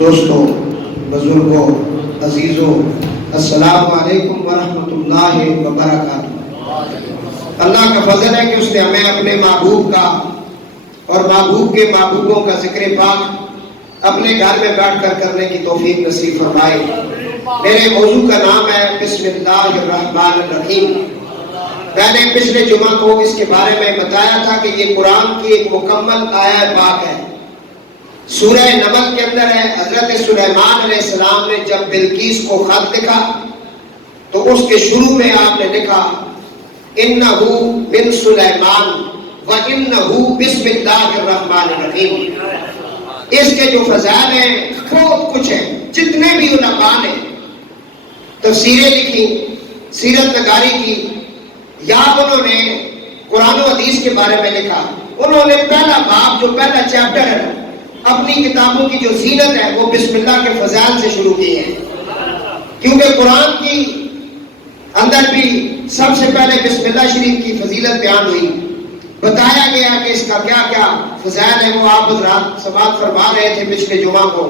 دوستوں، بزرگوں، عزیزوں، السلام علیکم ورحمۃ اللہ وبرکاتہ۔ اللہ کا فضل ہے کہ اس نے ہمیں اپنے محبوب کا اور محبوب کے محبوبوں کا ذکر پاک اپنے گھر میں بیٹھ کر کرنے کی توفیق نصیب فرمائے۔ میرے موضوع کا نام ہے بسم اللہ الرحمن الرحیم۔ میں نے پچھلے جمعہ کو اس کے بارے میں بتایا تھا کہ یہ قرآن کی ایک مکمل آیت پاک ہے۔ سورہ نمل کے اندر ہے۔ حضرت سلیمان علیہ السلام نے جب بلقیس کو خط لکھا تو اس کے شروع میں آپ نے لکھا انہ من سلیمان وانہ بسم اللہ الرحمن الرحیم۔ اس کے جو فضائل ہیں بہت کچھ ہے۔ جتنے بھی علماء نے تفسیریں لکھی، سیرت نگاری کی، یا انہوں نے قرآن و حدیث کے بارے میں لکھا، انہوں نے پہلا باب جو پہلا چیپٹر ہے اپنی کتابوں کی جو زینت ہے وہ بسم اللہ کے فضائل سے شروع کی ہے، کیونکہ قرآن کی اندر بھی سب سے پہلے بسم اللہ شریف کی فضیلت بیان ہوئی، بتایا گیا کہ اس کا کیا کیا فضائل ہے۔ وہ آپ حضرات سماعت فرما رہے تھے پچھلے جمعہ کو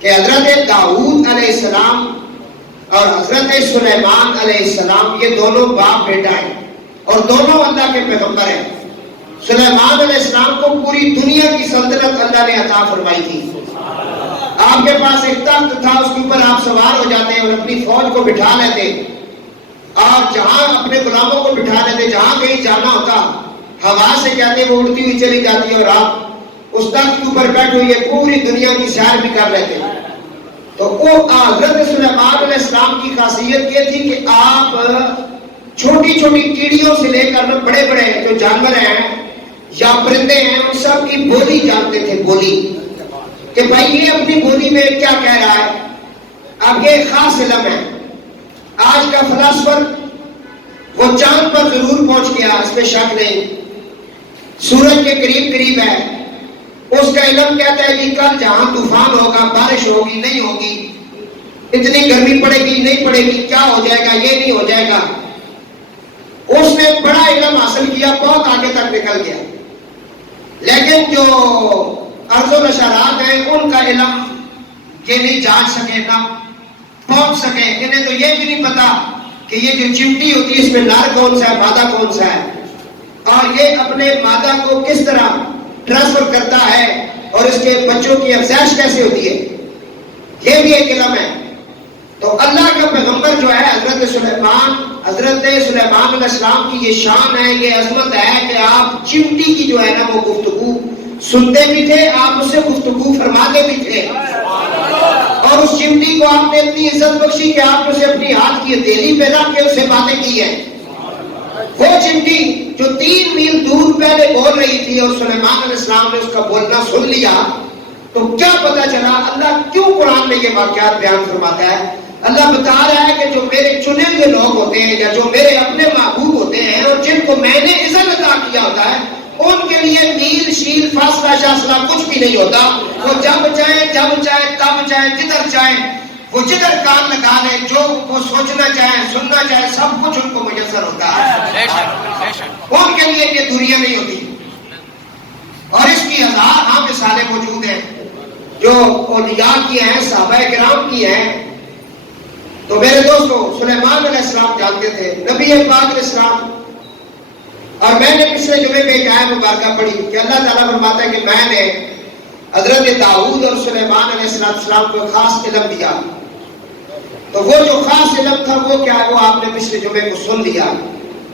کہ حضرت داؤد علیہ السلام اور حضرت سلیمان علیہ السلام یہ دونوں باپ بیٹا ہیں اور دونوں اللہ کے پیغمبر ہیں۔ سلیمان علیہ السلام کو پوری دنیا کی سلطنت اللہ نے عطا فرمائی تھی۔ آپ کے پاس ایک تخت تھا، اس کے اوپر آپ سوار ہو جاتے اور اپنی فوج کو بٹھا لیتے اور جہاں اپنے غلاموں کو بٹھا لیتے، جہاں کہیں جانا ہوتا ہوا سے کہتے وہ اڑتی ہوئی چلی جاتی اور آپ اس تخت کے اوپر بیٹھے ہوئے پوری دنیا کی سیر بھی کر لیتے۔ تو وہ حضرت سلیمان علیہ السلام کی خاصیت یہ تھی کہ آپ چھوٹی چھوٹی کیڑیوں سے لے کر بڑے بڑے جو جانور ہیں یا پرندے ہیں ان سب کی بولی جانتے تھے، بولی کہ بھائی یہ اپنی بولی میں کیا کہہ رہا ہے۔ اب یہ خاص علم ہے۔ آج کا فلاسفر وہ چاند پر ضرور پہنچ گیا، اس میں شک نہیں، سورج کے قریب قریب ہے، اس کا علم کہتا ہے کہ کل جہاں طوفان ہوگا، بارش ہوگی نہیں ہوگی، اتنی گرمی پڑے گی نہیں پڑے گی، کیا ہو جائے گا یہ نہیں ہو جائے گا۔ اس نے بڑا علم حاصل کیا، بہت آگے تک نکل گیا، لیکن جو ارض و نشرات ہیں ان کا علم یہ نہیں جانچ سکے، نہ پہنچ سکے۔ انہیں تو یہ بھی نہیں پتا کہ یہ جو چمٹی ہوتی ہے اس میں نر کون سا ہے، مادہ کون سا ہے، اور یہ اپنے مادہ کو کس طرح ٹرانسفر کرتا ہے اور اس کے بچوں کی افزائش کیسے ہوتی ہے، یہ بھی ایک علم ہے۔ تو اللہ کا پیغمبر جو ہے حضرت سلیمان علیہ السلام کی یہ شان ہے، یہ عظمت ہے کہ آپ چمٹی کی جو ہے نا وہ گفتگو سنتے بھی تھے، آپ اس سے گفتگو فرماتے بھی تھے، اور اس چمٹی کو آپ نے اتنی عزت بخشی کہ آپ نے اسے اپنی ہاتھ کی ہتھیلی پہ رکھ کے اسے باتیں کی ہیں۔ وہ چمٹی جو 3 میل دور پہلے بول رہی تھی اور سلیمان علیہ السلام نے اس کا بولنا سن لیا، تو کیا پتا چلا اللہ کیوں قرآن میں یہ واقعات بیان فرماتا ہے۔ اللہ بتا رہا ہے کہ جو میرے چنے ہوئے لوگ ہوتے ہیں یا جو میرے اپنے محبوب ہوتے ہیں اور جن کو میں نے عزت عطا کیا ہوتا ہے، ان کے لیے میل شیل فاصلہ شاصلہ کچھ بھی نہیں ہوتا۔ وہ جب چاہیں تب چاہیں جدھر چاہیں وہ جدھر کان لگا لیں، جو وہ سوچنا چاہیں سننا چاہیں سب کچھ ان کو میسر ہوتا ہے۔ ان کے لیے یہ دوریاں نہیں ہوتی، اور اس کی ہزار مثالیں موجود ہیں جو اولیاء کی ہیں، صحابہ کرام کی ہیں۔ تو میرے دوستو، سلیمان علیہ السلام جانتے تھے نبی پاک علیہ السلام، اور میں نے پچھلے جمعے میں ایک آیت مبارکہ پڑھی کہ اللہ تعالیٰ فرماتا ہے کہ میں نے حضرت داؤد اور سلیمان علیہ السلام کو خاص علم دیا۔ تو وہ جو خاص علم تھا وہ کیا ہے، وہ آپ نے پچھلے جمعے کو سن لیا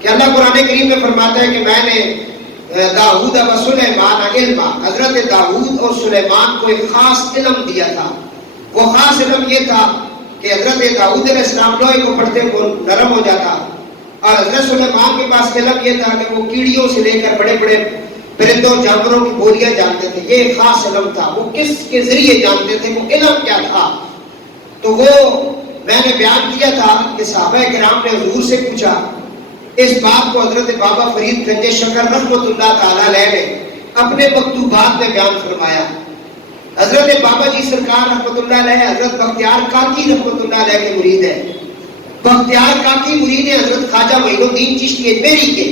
کہ اللہ قرآن کریم میں فرماتا ہے کہ میں نے داؤد و سلیمان علما، حضرت داؤد اور سلیمان کو ایک خاص علم دیا تھا۔ وہ خاص علم یہ تھا کہ حضرت داؤد علیہ السلام لوہے کو پڑھتے وہ نرم ہو جاتا، اور حضرت سلیمان کے پاس علم یہ تھا کہ وہ کیڑیوں سے لے کر بڑے بڑے پرندوں جانوروں کی بولیاں جانتے تھے۔ یہ ایک خاص علم تھا۔ وہ کس کے ذریعے جانتے تھے، وہ علم کیا تھا؟ تو وہ میں نے بیان کیا تھا کہ صحابہ کرام نے حضور سے پوچھا، اس بات کو حضرت بابا فرید گنج شکر رحمۃ اللہ تعالی علیہ نے اپنے مکتوبات میں بیان فرمایا۔ حضرت بابا جی سرکار رحمۃ اللہ علیہ حضرت بختیار کاکی رحمۃ اللہ علیہ کے مرید ہیں۔ بختیار کاکی مرید ہیں حضرت خواجہ معین الدین چشتی اجمیری کے۔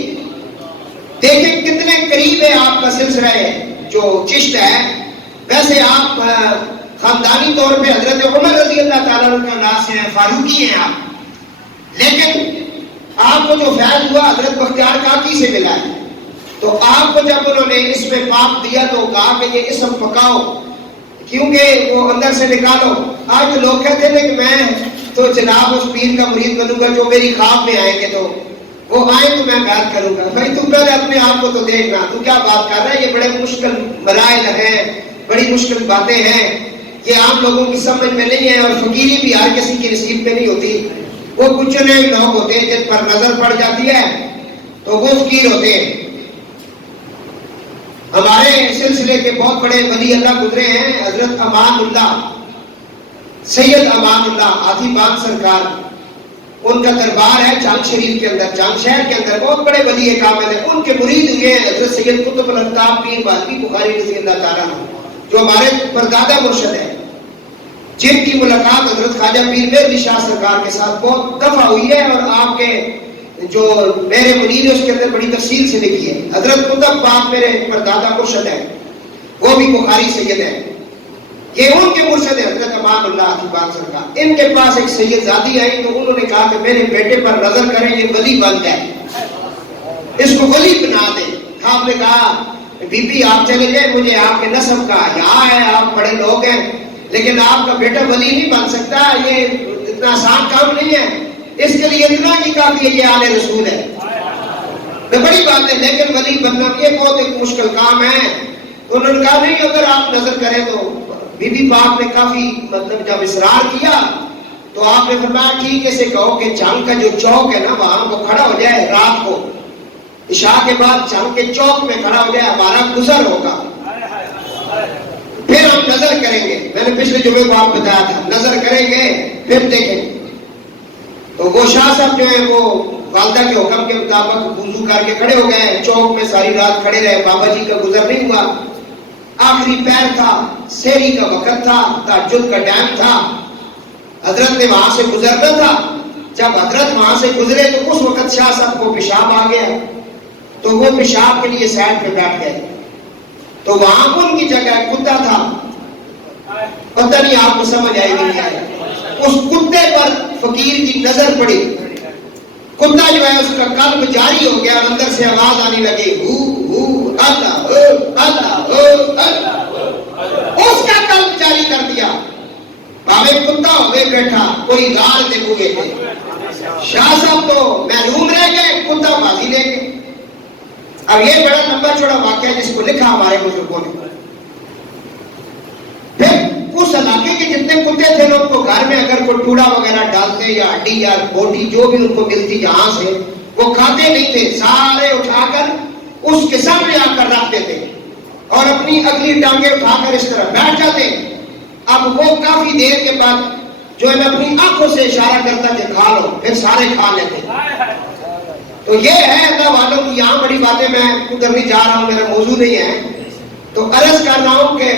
دیکھیں کتنے قریب ہے آپ کا سلسلہ ہے جو چشت ہے۔ ویسے آپ خاندانی طور پہ حضرت عمر رضی اللہ تعالیٰ عنہ کا نام سے ہیں، فاروقی ہیں آپ، لیکن آپ کو جو فیض ہوا حضرت بختیار کاکی سے ملا ہے. تو آپ کو جب انہوں نے اس میں پاپ دیا تو کہا کہ یہ اسم پکاؤ کیونکہ وہ اندر سے نکالو. آج تو لوگ کہتے ہیں کہ میں تو جناب اس پیر کا مرید بنوں گا جو میری خواب میں آئیں گے، تو وہ آئیں تو میں بیعت کروں گا. بھائی تم پہلے اپنے آپ کو تو دیکھنا، تو کیا بات کر رہا ہے؟ یہ بڑے مشکل مرائل ہیں، بڑی مشکل باتیں ہیں، یہ عام لوگوں کی سمجھ میں نہیں ہے. اور فقیری بھی ہر کسی کی نصیب پہ نہیں ہوتی. وہ کچھ نئے لوگ ہوتے ہیں جن پر نظر پڑ جاتی ہے تو وہ فقیر ہوتے ہیں. ہمارے سلسلے کے بہت بڑے ولی اللہ گزرے ہیں، حضرت امان اللہ، سید امان اللہ ہاتھی بان سرکار. ان کا دربار ہے جنگ شریف کے اندر، جنگ شہر کے اندر. بہت بڑے ولی کامل ہیں. ان کے مرید ہوئے ہیں حضرت سید قطب الافطاب پیر بازی بخاری رضی اللہ تعالیٰ عنہ، جو ہمارے پردادا مرشد ہیں، جن کی ملاقات حضرت خواجہ پیر مہر علی شاہ سرکار کے ساتھ بہت دفعہ ہوئی ہے، اور آپ کے جو میرے مرید ہے اس کے اندر بڑی تفصیل سے لکھی ہے. حضرت قطب پاک میرے پردادا مرشد ہیں، وہ بھی بخاری سید ہیں. یہ ان کے مرشد ہیں حضرت امان اللہ ہاتھی بان سرکار. ان کے پاس ایک سید زادی آئی تو انہوں نے کہا کہ میرے بیٹے پر نظر کریں، یہ ولی بن جائے، اس کو ولی بنا دیں. آپ نے کہا بی بی آپ چلے جائیں، مجھے آپ کے نسب کا حیا ہے، آپ بڑے لوگ ہیں، لیکن آپ کا بیٹا ولی نہیں بن سکتا، یہ اتنا آسان کام نہیں ہے. اس کے لیے اتنا ہی کافی ہے، یہ آل رسول ہے. بڑی بات ہے، لیکن ولی بننا یہ بہت ایک مشکل کام ہے. انہوں نے کہا نہیں، اگر آپ نظر کریں تو بی بی پاک نے کافی مطلب جب اصرار کیا تو آپ نے فرمایا ٹھیک ہے، سے کہو کہ جنگ کا جو چوک ہے نا وہاں وہ کھڑا ہو جائے، رات کو عشاء کے بعد جنگ کے چوک میں کھڑا ہو جائے، ہمارا گزر ہوگا، پھر ہم نظر کریں گے. میں نے پچھلے جمعے کو آپ بتایا تھا، نظر کریں گے پھر دیکھیں. تو وہ شاہ صاحب جو ہیں وہ والدہ کے حکم کے مطابق وضو کر کے کھڑے ہو گئے، چوک میں ساری رات کھڑے رہے. بابا جی کا گزر نہیں ہوا. آخری پیر تھا، سحری کا وقت تھا، تہجد کا ٹائم تھا، حضرت نے وہاں سے گزرنا تھا. جب حضرت وہاں سے گزرے تو اس وقت شاہ صاحب کو پیشاب آ گیا، تو وہ پیشاب کے لیے سائڈ پہ بیٹھ گئے. تو وہاں ان کی جگہ کتا تھا، پتہ نہیں آپ کو سمجھ آئے گی نہیں آئے. اس کتے پر فقیر کی نظر پڑی. کتا جو ہے اس کا قلب جاری ہو گیا، اندر سے آواز آنے لگی ہو اللہ اللہ اللہ. اس کا قلب جاری کر دیا. بھاوے کتا ہوئے بیٹھا، کوئی غار دے ہوئے تھے. شاہ صاحب تو محروم رہ گئے، کتا بازی لے گئے. اب یہ بڑا لمبا چوڑا واقعہ ہے جس کو لکھا ہمارے بزرگوں نے. پھر اس علاقے کے جتنے کتے تھے ان کو گھر میں اگر کوئی ٹوڑا وغیرہ ڈالتے یا ہڈی یا بوٹی جو بھی ان کو ملتی جہاں سے، وہ کھاتے نہیں تھے. سارے اٹھا کر اس کے سامنے آ کر رکھتے تھے اور اپنی اگلی ٹانگیں اٹھا کر اس طرح بیٹھ جاتے. اب وہ کافی دیر کے بعد جو ہے اپنی آنکھوں سے اشارہ کرتا کہ کھا لو، پھر سارے کھا لیتے. تو یہ ہے اللہ والوں کی. یہاں بڑی باتیں میں ادھر نہیں جا رہا ہوں، میرا موضوع نہیں ہے. تو عرض کر رہا ہوں کہ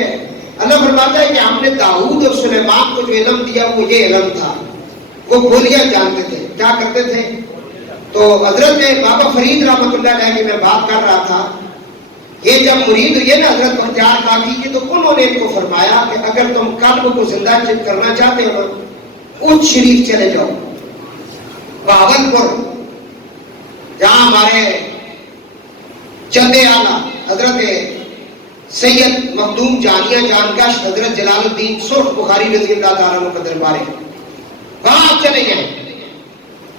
اللہ فرماتا ہے کہ ہم نے داؤد اور سلیمان کو جو علم دیا وہ یہ علم تھا. وہ بولیاں جانتے تھے. کیا کرتے تھے؟ تو حضرت بابا فرید رحمۃ اللہ علیہ کی میں بات کر رہا تھا. یہ جب مرید ہوئے نا حضرت بختیار کاکی کی، تو انہوں نے ان کو فرمایا کہ اگر تم قلب کو زندہ کرنا چاہتے ہو اونچ شریف چلے جاؤ، بہاولپور، جہاں ہمارے چند اعلیٰ حضرت سید مخدوم جانیہ جانکش حضرت جلال الدین سرخ بخاری رضی اللہ تعالیٰ عنہ کا دربار ہے، وہاں آپ چلے گئے.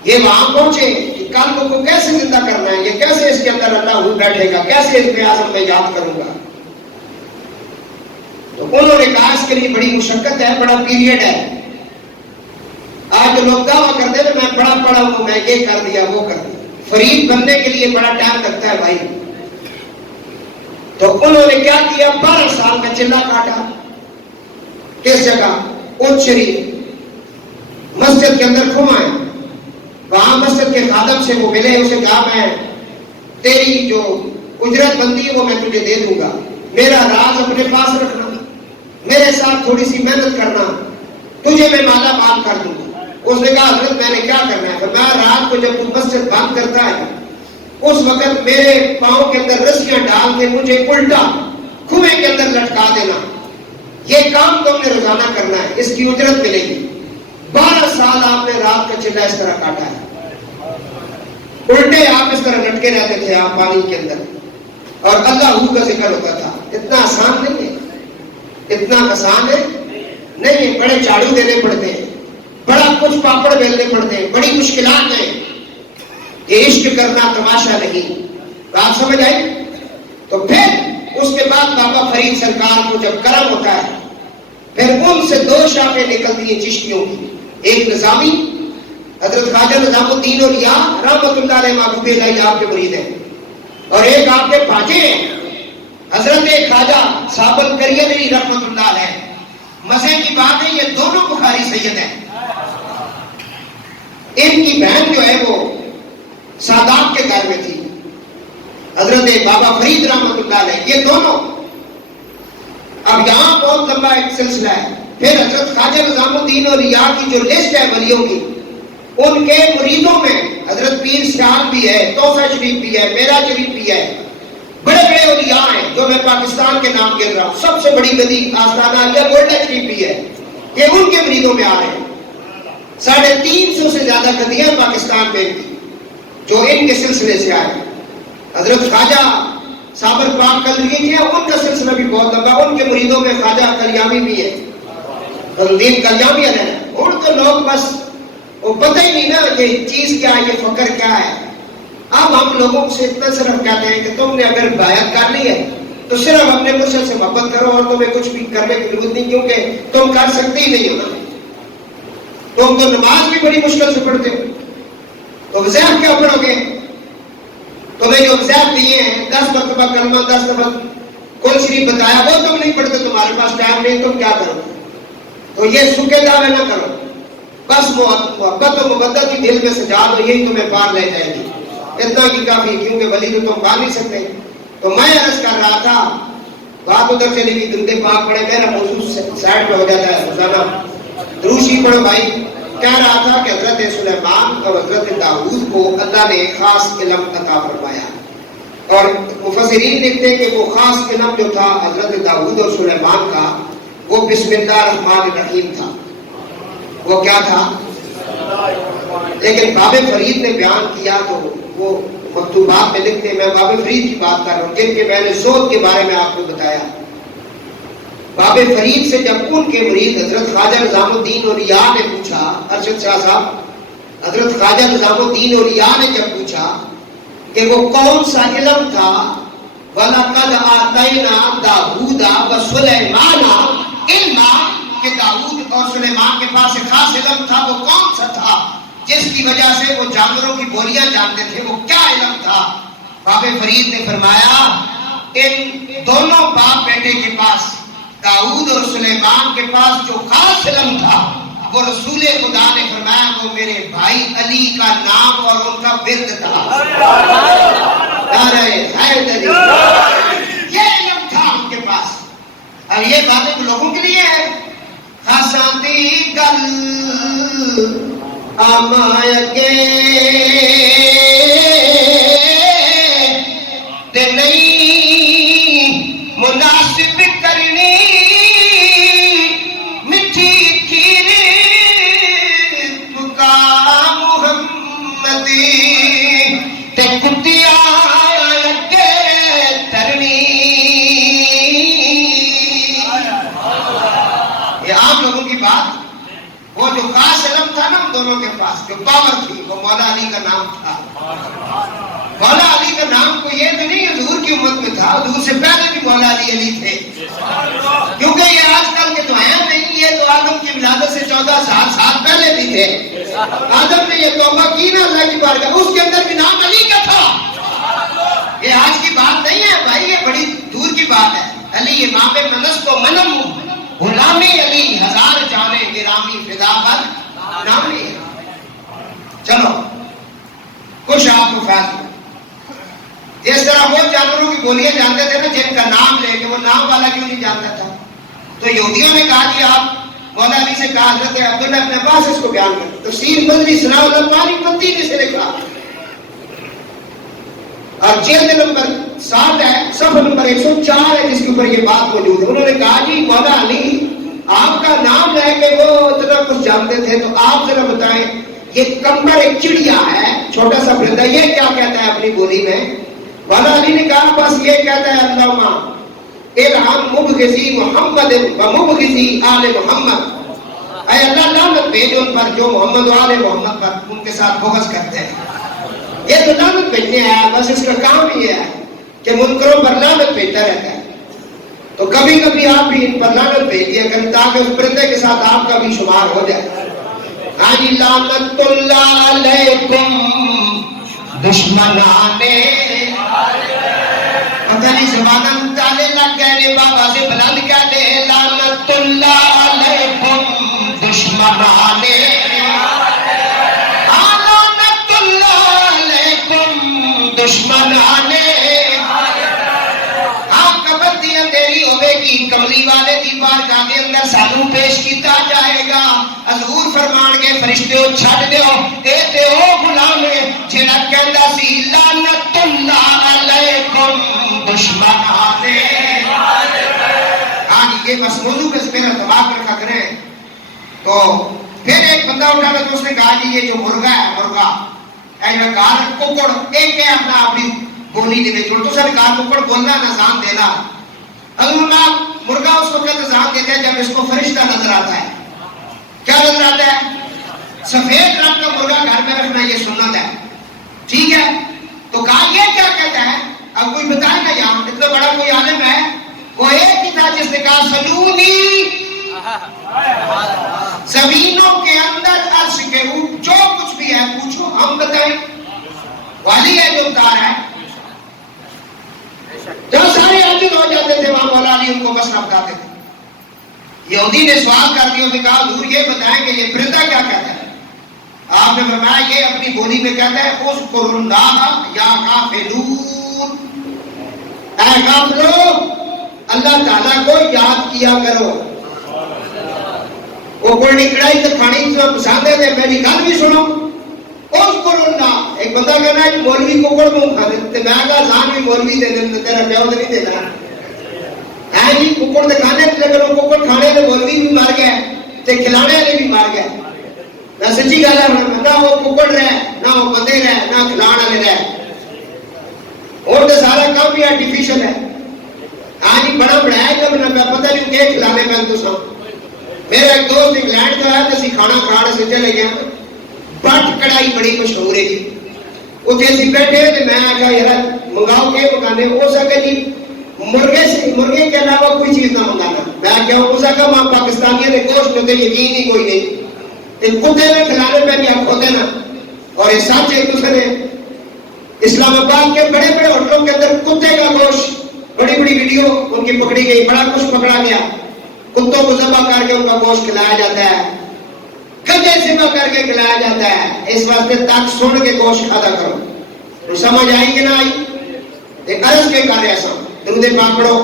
یہ وہاں پہنچے کہ قلب کو کیسے زندہ کرنا ہے، یہ کیسے اس کے اندر اللہ ہو بیٹھے گا، کیسے اس میں اعظم میں یاد کروں گا. تو انہوں نے کہا اس کے لیے بڑی مشقت ہے، بڑا پیریڈ ہے. آج لوگ دعویٰ کرتے ہیں میں بڑا پڑھا ہوں، میں یہ کر دیا وہ کر دیا. فرید بننے کے لیے بڑا ٹائم لگتا ہے بھائی. تو انہوں نے کیا کیا، 12 سال کا چلا کاٹا. کس جگہ؟ اونچ شریف مسجد کے اندر گھمائے. وہاں مسجد کے خادم سے وہ ملے، اسے کہا میں تیری جو اجرت بندی ہے وہ میں تجھے دے دوں گا، میرا راز اپنے پاس رکھنا، میرے ساتھ تھوڑی سی محنت کرنا، تجھے میں مالا مال کر دوں گا. اس نے کہا حضرت میں نے کیا کرنا ہے؟ فرمایا رات کو جب تو مسجد بند کرتا ہے اس وقت میرے پاؤں کے اندر رسیاں ڈال کے مجھے الٹا کنویں کے اندر لٹکا دینا. یہ کام تم نے روزانہ کرنا ہے، اس کی اجرت ملے گی۔ 12 سال آپ نے رات کا چلا اس طرح کاٹا ہے، الٹے آپ اس طرح لٹکے رہتے تھے آپ پانی کے اندر، اور اللہ کا ذکر ہوتا تھا۔ اتنا آسان نہیں ہے، اتنا آسان ہے نہیں ہے، بڑے جھاڑو دینے پڑتے ہیں، بڑا کچھ پاپڑ بیلنے پڑتے ہیں، بڑی مشکلات ہیں۔ یہ عشق کرنا تماشا نہیں، بات سمجھ آئی؟ تو پھر اس کے بعد بابا فرید سرکار کو جب کرم ہوتا ہے، پھر ان سے 2 شاخیں نکلتی ہیں چشتیوں کی، ایک نظامی حضرت خواجہ نظام الدین اولیاء رحمۃ اللہ علیہ محبوب الہی آپ کے مرید ہیں، اور ایک آپ کے پاچے ہیں حضرت خواجہ صاحب الکریلی رحمۃ اللہ علیہ۔ مزے کی بات ہے یہ دونوں بخاری سید ہیں، ان کی بہن جو ہے وہ سادات کے گھر میں تھی، حضرت بابا فرید رحمۃ اللہ علیہ، یہ دونوں۔ اب یہاں بہت لمبا ایک سلسلہ ہے۔ پھر حضرت خواجہ نظام الدین اولیاء کی جو لسٹ ہے ولیوں کی، ان کے مریدوں میں حضرت پیر سیال بھی ہے، توفہ شریف بھی ہے، میرا شریف بھی ہے، بڑے بڑے اولیاء ہیں جو میں پاکستان کے نام گر رہا ہوں۔ سب سے بڑی گدی آستانہ عالیہ گولڈا شریف بھی ہے، یہ ان کے مریدوں میں آ رہے ہیں۔ 350 سے زیادہ گدیاں پاکستان میں تھی جو ان کے سلسلے سے آئے۔ حضرت خواجہ صابر پاک کلوی تھے، ان کا سلسلہ بھی بہت لمبا، ان کے مریدوں میں خواجہ کلیامی بھی ہے، الدین کلیامی ہے۔ ان تو لوگ بس وہ پتہ ہی نہیں نا یہ چیز کیا ہے، یہ فکر کیا ہے۔ اب ہم لوگوں سے اتنا صرف کہتے ہیں کہ تم نے اگر بیعت کر لی ہے تو صرف اپنے مرشد سے محبت کرو، اور تمہیں کچھ بھی کرنے کی ضرورت نہیں، کیونکہ تم کر سکتے ہی نہیں ہو۔ تم تو نماز بھی بڑی مشکل سے پڑھتے ہو، تو وظائف کیا پڑھو گے؟ تمہیں جو وظائف دیے ہیں 10 مرتبہ کلمہ، 10 دفعہ کل شریف بتایا، وہ تم نہیں پڑھتے، تمہارے پاس ٹائم نہیں، تم کیا کرو؟ تو یہ سکے دعوے نہ کرو، بس محبت و مودت کی دل میں سجا دو، یہی تمہیں پار لے جائے گی۔ اتنا کی کافی، کیونکہ ولی تو تم پا نہیں سکتے۔ تو میں عرض کر رہا تھا، بات ادھر چلی گئی، درود پاک پڑھے، میرا موضوع سائڈ پہ ہو جاتا ہے روزانہ، دروشی پڑھو بھائی۔ کہہ رہا تھا کہ حضرت سلیمان اور حضرت داؤد کو اللہ نے خاص علم عطا فرمایا، اور مفسرین لکھتے ہیں کہ وہ خاص علم جو تھا حضرت داؤد اور سلیمان کا، وہ بسم اللہ الرحمن الرحیم تھا۔ وہ کیا تھا؟ لیکن باب فرید نے بیان کیا تو وہ مکتوبات میں لکھتے ہیں، میں باب فرید کی بات کر رہا ہوں جن کے میں نے زہد کے بارے میں آپ کو بتایا۔ باب فرید سے جب ان کے مرید حضرت خواجہ نظام الدین اولیاء نے پوچھا، ارشد شاہ صاحب، حضرت خواجہ نظام الدین اولیاء نے جب پوچھا کہ وہ کون سا علم تھا، وَلَقَدْ آتَيْنَا دَاوُودَ وَسُلَيْمَانَ عِلْمًا، کہ داؤد اور سلیمان کے پاس ایک خاص علم تھا، وہ کون سا تھا جس کی وجہ سے وہ جانوروں کی بولیاں جانتے تھے، وہ کیا علم تھا؟ باب فرید نے فرمایا ان دونوں باپ بیٹے کے پاس، داؤد اور سلیمان کے پاس جو خاص علم تھا، وہ رسول خدا نے فرمایا وہ میرے بھائی علی کا نام اور ان کا ورد تھا۔ یہ علم تھا ان کے پاس۔ اب یہ باتیں لوگوں کے لیے ہے، خاصاتی گل آمائے تے نہیں مناسب کرنی، مٹھی کھیر پکا محمدی تے کتیاں لگے ترنی۔ یہ عام لوگوں کی بات، وہ جو خاص علم تھا نا ان دونوں کے پاس، جو پاور تھی، وہ مولا علی کا نام تھا۔ مولا علی کا نام کو یہ تو نہیں حضور کی امت میں تھا، حضور سے پہلے بھی مولا علی تھے، کیونکہ یہ آج کل کے تو ہیں نہیں، یہ تو آدم کی ولادت سے 14,000 سال پہلے بھی تھے۔ آدم نے یہ توبہ کی نا اللہ کی بارگاہ، اس کے اندر بھی نام علی کا تھا۔ یہ آج کی بات نہیں ہے بھائی، یہ بڑی دور کی بات ہے۔ علی امام منست و منم، غلامی علی ہزار جانے گرامی فدا پر نامی۔ چلو کچھ آپ کو فیصلہ، اس طرح وہ جانوروں کی بولیاں جانتے تھے نا جن کا نام لے کے، وہ نام والا کیوں نہیں جانتا تھا؟ تو یہودیوں نے کہا کہ آپ مولا علی سے کہا، حضرت عبداللہ ابن عباس اس کو بیان کر، تفسیر بدری ثناء الانوار 29 سے لکھا۔ اور جلد نمبر 7 ہے، صفحہ نمبر 104 ہے جس کے اوپر یہ بات موجود ہے۔ انہوں نے کہا جی مولا علی آپ کا نام لے کے وہ اتنا کچھ جانتے تھے، تو آپ ذرا بتائیں یہ کمبر ایک چڑیا ہے، چھوٹا سا پرندہ، یہ کیا کہتا ہے اپنی بولی میں؟ مولا علی نے کہا بس یہ کہتا ہے اللہم الہم مبغضی محمد و مبغضی آل محمد، اے اللہ لعنت بھیج ان پر جو محمد و آل محمد پر ان کے ساتھ بغض کرتے ہیں۔ یہ تو لعنت بھیجنے آیا، بس اس کا کام ہی ہے کہ منکروں پر لعنت بھیجتا رہتا ہے۔ تو کبھی کبھی آپ بھی ان پر لعنت بھیج دیا کریں تاکہ اس پرندے کے ساتھ آپ کا بھی شمار ہو جائے۔ ہاں جی، لعنت اللہ علیکم دشمنانے، پتہ نہیں زباناں تالے لگ گئے بابا سے بلند کیا دے، لعنت اللہ علیکم دشمنانے، لعنت اللہ علیکم دشمنانے، کبتی اندھیری ہوئے گی، کملی والے دی بارگاہ دے اندر سانو پیش کیتا جائے گا۔ حضور فرمان کے فرشتے ہو چھڑ دیو، اے تے او غلام ہے جڑا کہندا سی لعنت اللہ علیکم دشمنانے۔ آج یہ بس موضوع پہ میرا دماغ رکھا کریں۔ تو پھر ایک بندہ اٹھا تو اس نے کہا جی یہ جو مرغا ہے، مرغا ایسا گار ککڑ ایک ہے اپنا اپنی بولی دے وچ، تو سر کہا ککڑ بولنا نظام دینا، اللہ مرغا اس کو نظام دیتا ہے جب اس کو فرشتہ نظر آتا ہے۔ کیا نظر آتا ہے؟ سفید رنگ کا مرغا گھر میں رکھنا یہ سنت ہے، ٹھیک ہے؟ تو کہا یہ کیا کہتا ہے؟ اب کوئی بتائے گا یہاں اتنا بڑا کوئی عالم ہے؟ وہ ایک ہی تھا جس نے کہا سلونی، زمینوں کے اندر عرش کے اوپر جو کچھ بھی ہے پوچھو ہم بتائیں، والی ہے جو اتار ہے۔ جب سارے عاجز ہو جاتے تھے وہاں مولا علی ان کو مسئلہ بتاتے تھے۔ یہودی نے سوال کر دیا، اس نے کہا حضور یہ بتائیں کہ یہ پرندہ کیا کہتا ہے؟ آپ نے فرمایا یہ اپنی بولی میں کہتا ہے اذکروا اللہ یا غافلون، اے غافلو اللہ تعالیٰ کو یاد کیا کرو۔ وہ کوئی کڑائی سے کھانی اتنا پسند ہے میری گل بھی سنو، اذکروا اللہ۔ ایک بندہ کہنا ہے مولوی ککڑ منہ کھا دے، میں کہا زان بھی مولوی دے دے، تیرا پیو تو نہیں دینا ہے جی، ککڑ دے کھانے لیکن وہ ککڑ کھانے نے مولوی بھی مار گیا تے کھلانے والے بھی مار گیا۔ نہ سچی گل ہے، نہ وہ ککڑ رہے نہ وہ بندے رہے نہ کھلان والے رہے، اور تو سارا کام بھی آرٹیفیشل ہے۔ ہاں جی بڑا بڑھایا جب نہ پتہ نہیں کہ کھلانے پہ تو سب۔ میرا ایک دوست انگلینڈ کا ہے تو اسی کھانا کھانے سے چلے گیا، بٹ کڑائی بڑی مشہور ہے جی، اتنے اسی بیٹھے تو میں آ یار منگاؤ کے پکانے، ہو سکے جی مرغے سے مرغے کے علاوہ کوئی چیز نہ منگانا۔ میں کیا ہو سکا وہاں پاکستانیوں نے گوشت میں یقین ہی کوئی نہیں، کتے نے کھلانے پہ بھی آپ ہوتے نا، اور یہ سچ ایک دوسرے اسلام آباد کے بڑے بڑے ہوٹلوں کے اندر کتے کا گوشت، بڑی بڑی ویڈیو ان کی پکڑی گئی، بڑا کچھ پکڑا گیا، کتوں کو ذبح کر کے ان کا گوشت کھلایا جاتا ہے، گدے ذبح کر کے کھلایا جاتا ہے۔ اس واسطے تک سن کے گوشت کھادا کرو۔ تو سمجھ آئی کہ نہ آئی؟ ایک عرض کے کر ایسا درود پاک پڑھو۔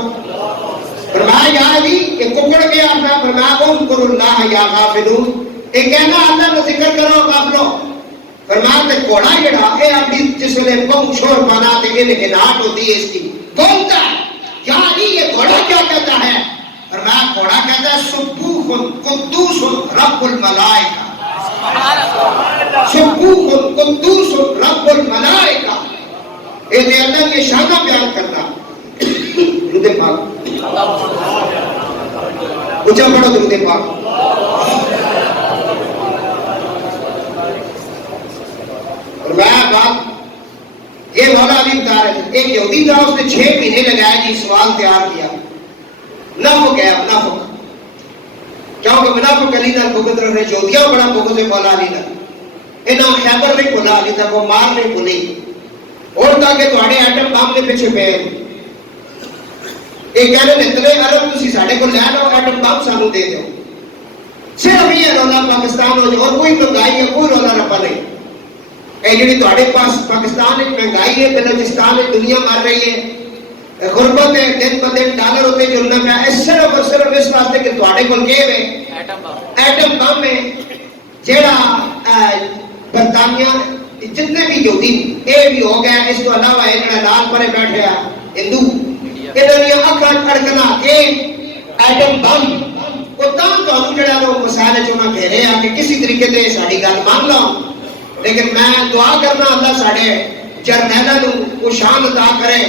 فرمایا یا علی کہ ککڑ کے اپنا فرمایا اذکروا اللہ یا غافلون، یہ کہنا اللہ کا ذکر کرو غافلو۔ فرمایا تے گھوڑا جڑا اے اپنی جس ویلے بہو شور پانا تے یہ ہناٹ ہوتی ہے اس کی بولتا ہے، یا علی یہ گھوڑا کیا کہتا ہے؟ فرمایا گھوڑا کہتا ہے سبوح قدوس رب الملائکہ، سبوح قدوس رب الملائکہ، یہ دے اندر یہ شانہ بیان کرتا۔ درود پاک اچھا پڑھو، درود پاک۔ فرمایا بات یہ مولا علی بتا رہے تھے، ایک یہودی تھا اس نے 6 مہینے لگائے جی سوال تیار کیا، منافق ہے منافق، کیونکہ منافق علی نال بغض رکھنے، یہودیاں بڑا بغض ہے مولا علی نال، انہاں خیبر نہیں بولا علی تک وہ مار نہیں بولی، اور تاکہ تھوڑے ایٹم بم کے پیچھے پے یہ کہنے نے اتنے ارب تسی ساڈے کو لے لو، ایٹم بم سانو دے دو، صرف یہ رولا پاکستان ہو جائے، اور کوئی مہنگائی ہے کوئی رولا رپا نہیں۔ اے جڑی تواڈے پاس پاکستان میں مہنگائی ہے، بلوچستان میں دنیا مر رہی ہے، غربت ہے، دن ب دن ڈالر ہوتے جلنا پیا، صرف اور صرف اس واسطے کہ تواڈے کول کیے ہوئے ایٹم بم ہے، جیڑا برطانیہ جتنے بھی یہودی اے بھی ہو گیا، اس تو علاوہ ایک لال پرے بیٹھے ہندو، انہوں اکھاں اڑکنا کے ایٹم بم وہ تاں تو جڑا لوگ مسائل چنا گھیرے آ کہ کسی طریقے سے ساری گل مان لو، لیکن میں دعا کرنا اللہ ساڈے جرنیلاں نوں وہ شان عطا کرے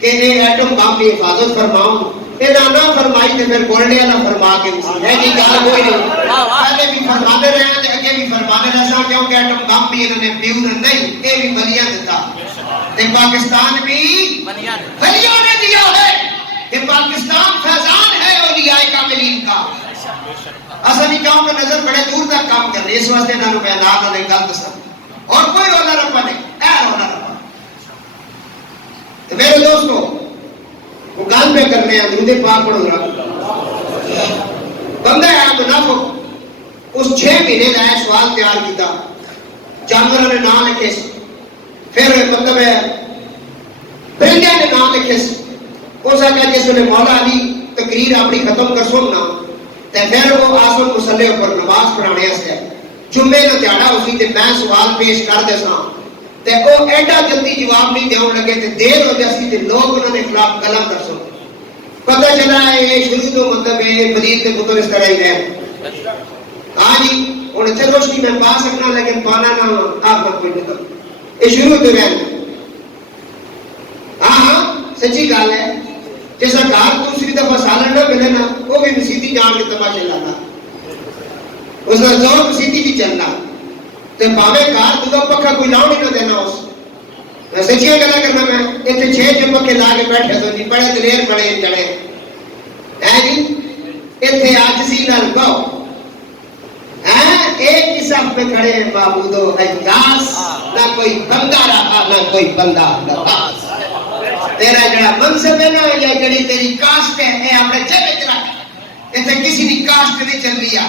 کہ یہ ایٹم بم کی حفاظت فرماؤ، یہ نہ فرمائی تو پھر گولڈے والا فرما کے ہے جی گل کوئی نہیں، پہلے بھی فرماتے رہے ہیں اگے بھی فرماتے رہے سا، کیونکہ ایٹم بم بھی انہوں نے پیو نہیں، یہ بھی ولیاں دیتا، پاکستان بھی ولیوں نے دیا ہے، کہ پاکستان فیضان ہے اولیاء کاملین کا۔ اصل ہی کیوں کہ نظر بڑے دور تک کام کر رہی ہے، اس واسطے نہ روپے نہ نے گل دسا اور کوئی رولا رپا نہیں، اے رولا رپا۔ تو میرے دوستو وہ گل پہ کرنے ہیں درود پاک پڑھو ذرا۔ بندہ ہے منافق، اس 6 مہینے کا سوال تیار کیتا، جانوروں نے نام لکھے، پھر مطلب ہے پرندے نے نام لکھے، اس آگے جس نے مولا علی تقریر اپنی ختم کر سننا تے پھر وہ آسن مسلے پر نماز پڑھانے سے جمعے کا دیہڑا اسی تے میں سوال پیش کر دے سا تے وہ ایڈا جلدی جواب نہیں دیون لگے تے دیر ہو جاسی تے لوگ انہوں نے خلاف کلام کر سن، پتہ چلا ہے یہ شروع تو مطلب ہے فرید کے پتر اس طرح ہی رہے، ہاں جی ہوں اتنے روشنی میں پا سکنا لیکن پانا نہ آپ کوئی نہیں، یہ شروع تو رہنا، ہاں ہاں سچی گل ہے، جیسا گھر دوسری دفعہ سالن نہ ملے نا وہ بھی مسیتی جان کے تماشے لانا، اس کا زور مسیتی بھی چلنا، تو پاوے گھر دو پکا کوئی لاؤ نہیں نہ دینا، اس سچیاں گلا کرنا میں اتنے 6 جو پکے لا کے بیٹھے تو نہیں بڑے دلیر بڑے جڑے ہے جی اتنے آجزی نال گاؤ ایک ہی صف میں کھڑے ہیں معبودو حیاس، نہ کوئی بندہ رہا نہ کوئی بندہ رہا، تیرا جڑا منصب ہے نا یا جڑی تیری کاسٹ ہے اے اپنے جیب وچ رکھ، ایتھے کسی دی کاسٹ نہیں چل رہی ہے،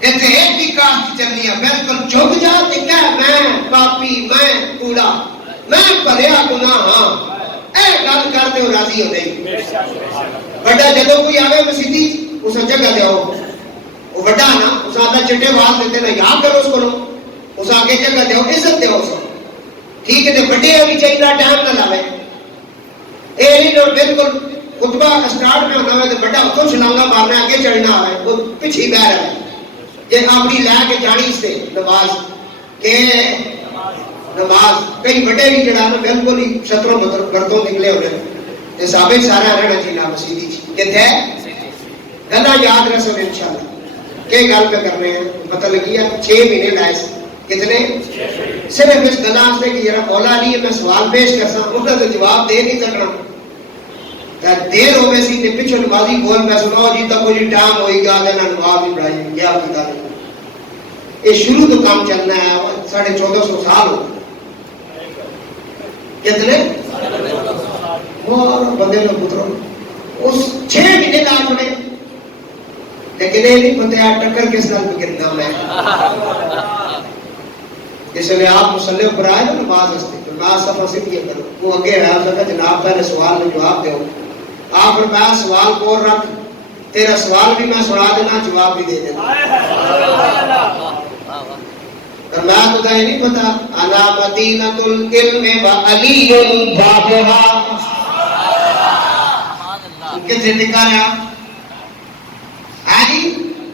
ایتھے ایک دی کاسٹ چل رہی ہے، بالکل جھک جا تے کہہ میں پاپی میں کوڑا میں بھریا گناہ ہاں، اے گل کرتے ہو راضی ہو نہیں، بڑا جدوں کوئی آوے مسیتی اس جگہ دیو، وہ بڑا نا اس آدھا چٹے بات دیتے نا یاد کرو اس کو، اس آگے جگہ دیو عزت دیو اس کو، ٹھیک ہے تے بڑے ابھی چاہیے ٹائم نہ لاوے، اے نہیں بالکل خطبہ اسٹارٹ میں ہونا ہے تو بڑا اتوں چھلانگا مارنا آگے چڑھنا ہے وہ پیچھے بہ رہا ہے، یہ اپنی لے کے جانی سے نماز کہ نماز کئی بڑے بھی جڑا نا بالکل ہی شطروں برتوں نکلے ہو رہے ہیں، ثابت سارا رہنا چاہیے مسیدی کہتے ہیں گلا یاد رکھ سکے انشاءاللہ کہ گل پہ کرنے ہیں، پتہ لگی ہے 6 مہینے لائے کتنے صرف اس گلا سے کہ یار مولا علی میں سوال پیش کر سا انہوں نے جواب دے نہیں سکنا، دیر ہو گئی سی تے پیچھے نمازی بول پہ سناؤ جی تک کوئی ٹائم ہوئی گا دینا نماز نہیں پڑھائی کیا پتا نہیں، یہ شروع تو کام چلنا ہے 1450 سال ہو کتنے اور بندے لوگ پتروں اس 6 مہینے لا چھوڑے، لیکن یہ نہیں پتہ ٹکر کس نال گرنا میں جس لیے آپ مسلح پر آئے نا نماز ہستے نماز صفحہ سے کیا کرو، وہ اگے رہا سکتا جناب پہلے سوال میں جواب دو، آپ فرمایا سوال کو رکھ تیرا سوال بھی میں سنا دینا جواب بھی دے دینا، فرمایا تو یہ نہیں پتا انا مدینۃ العلم و علی بابها کتنے لکھا رہا ہے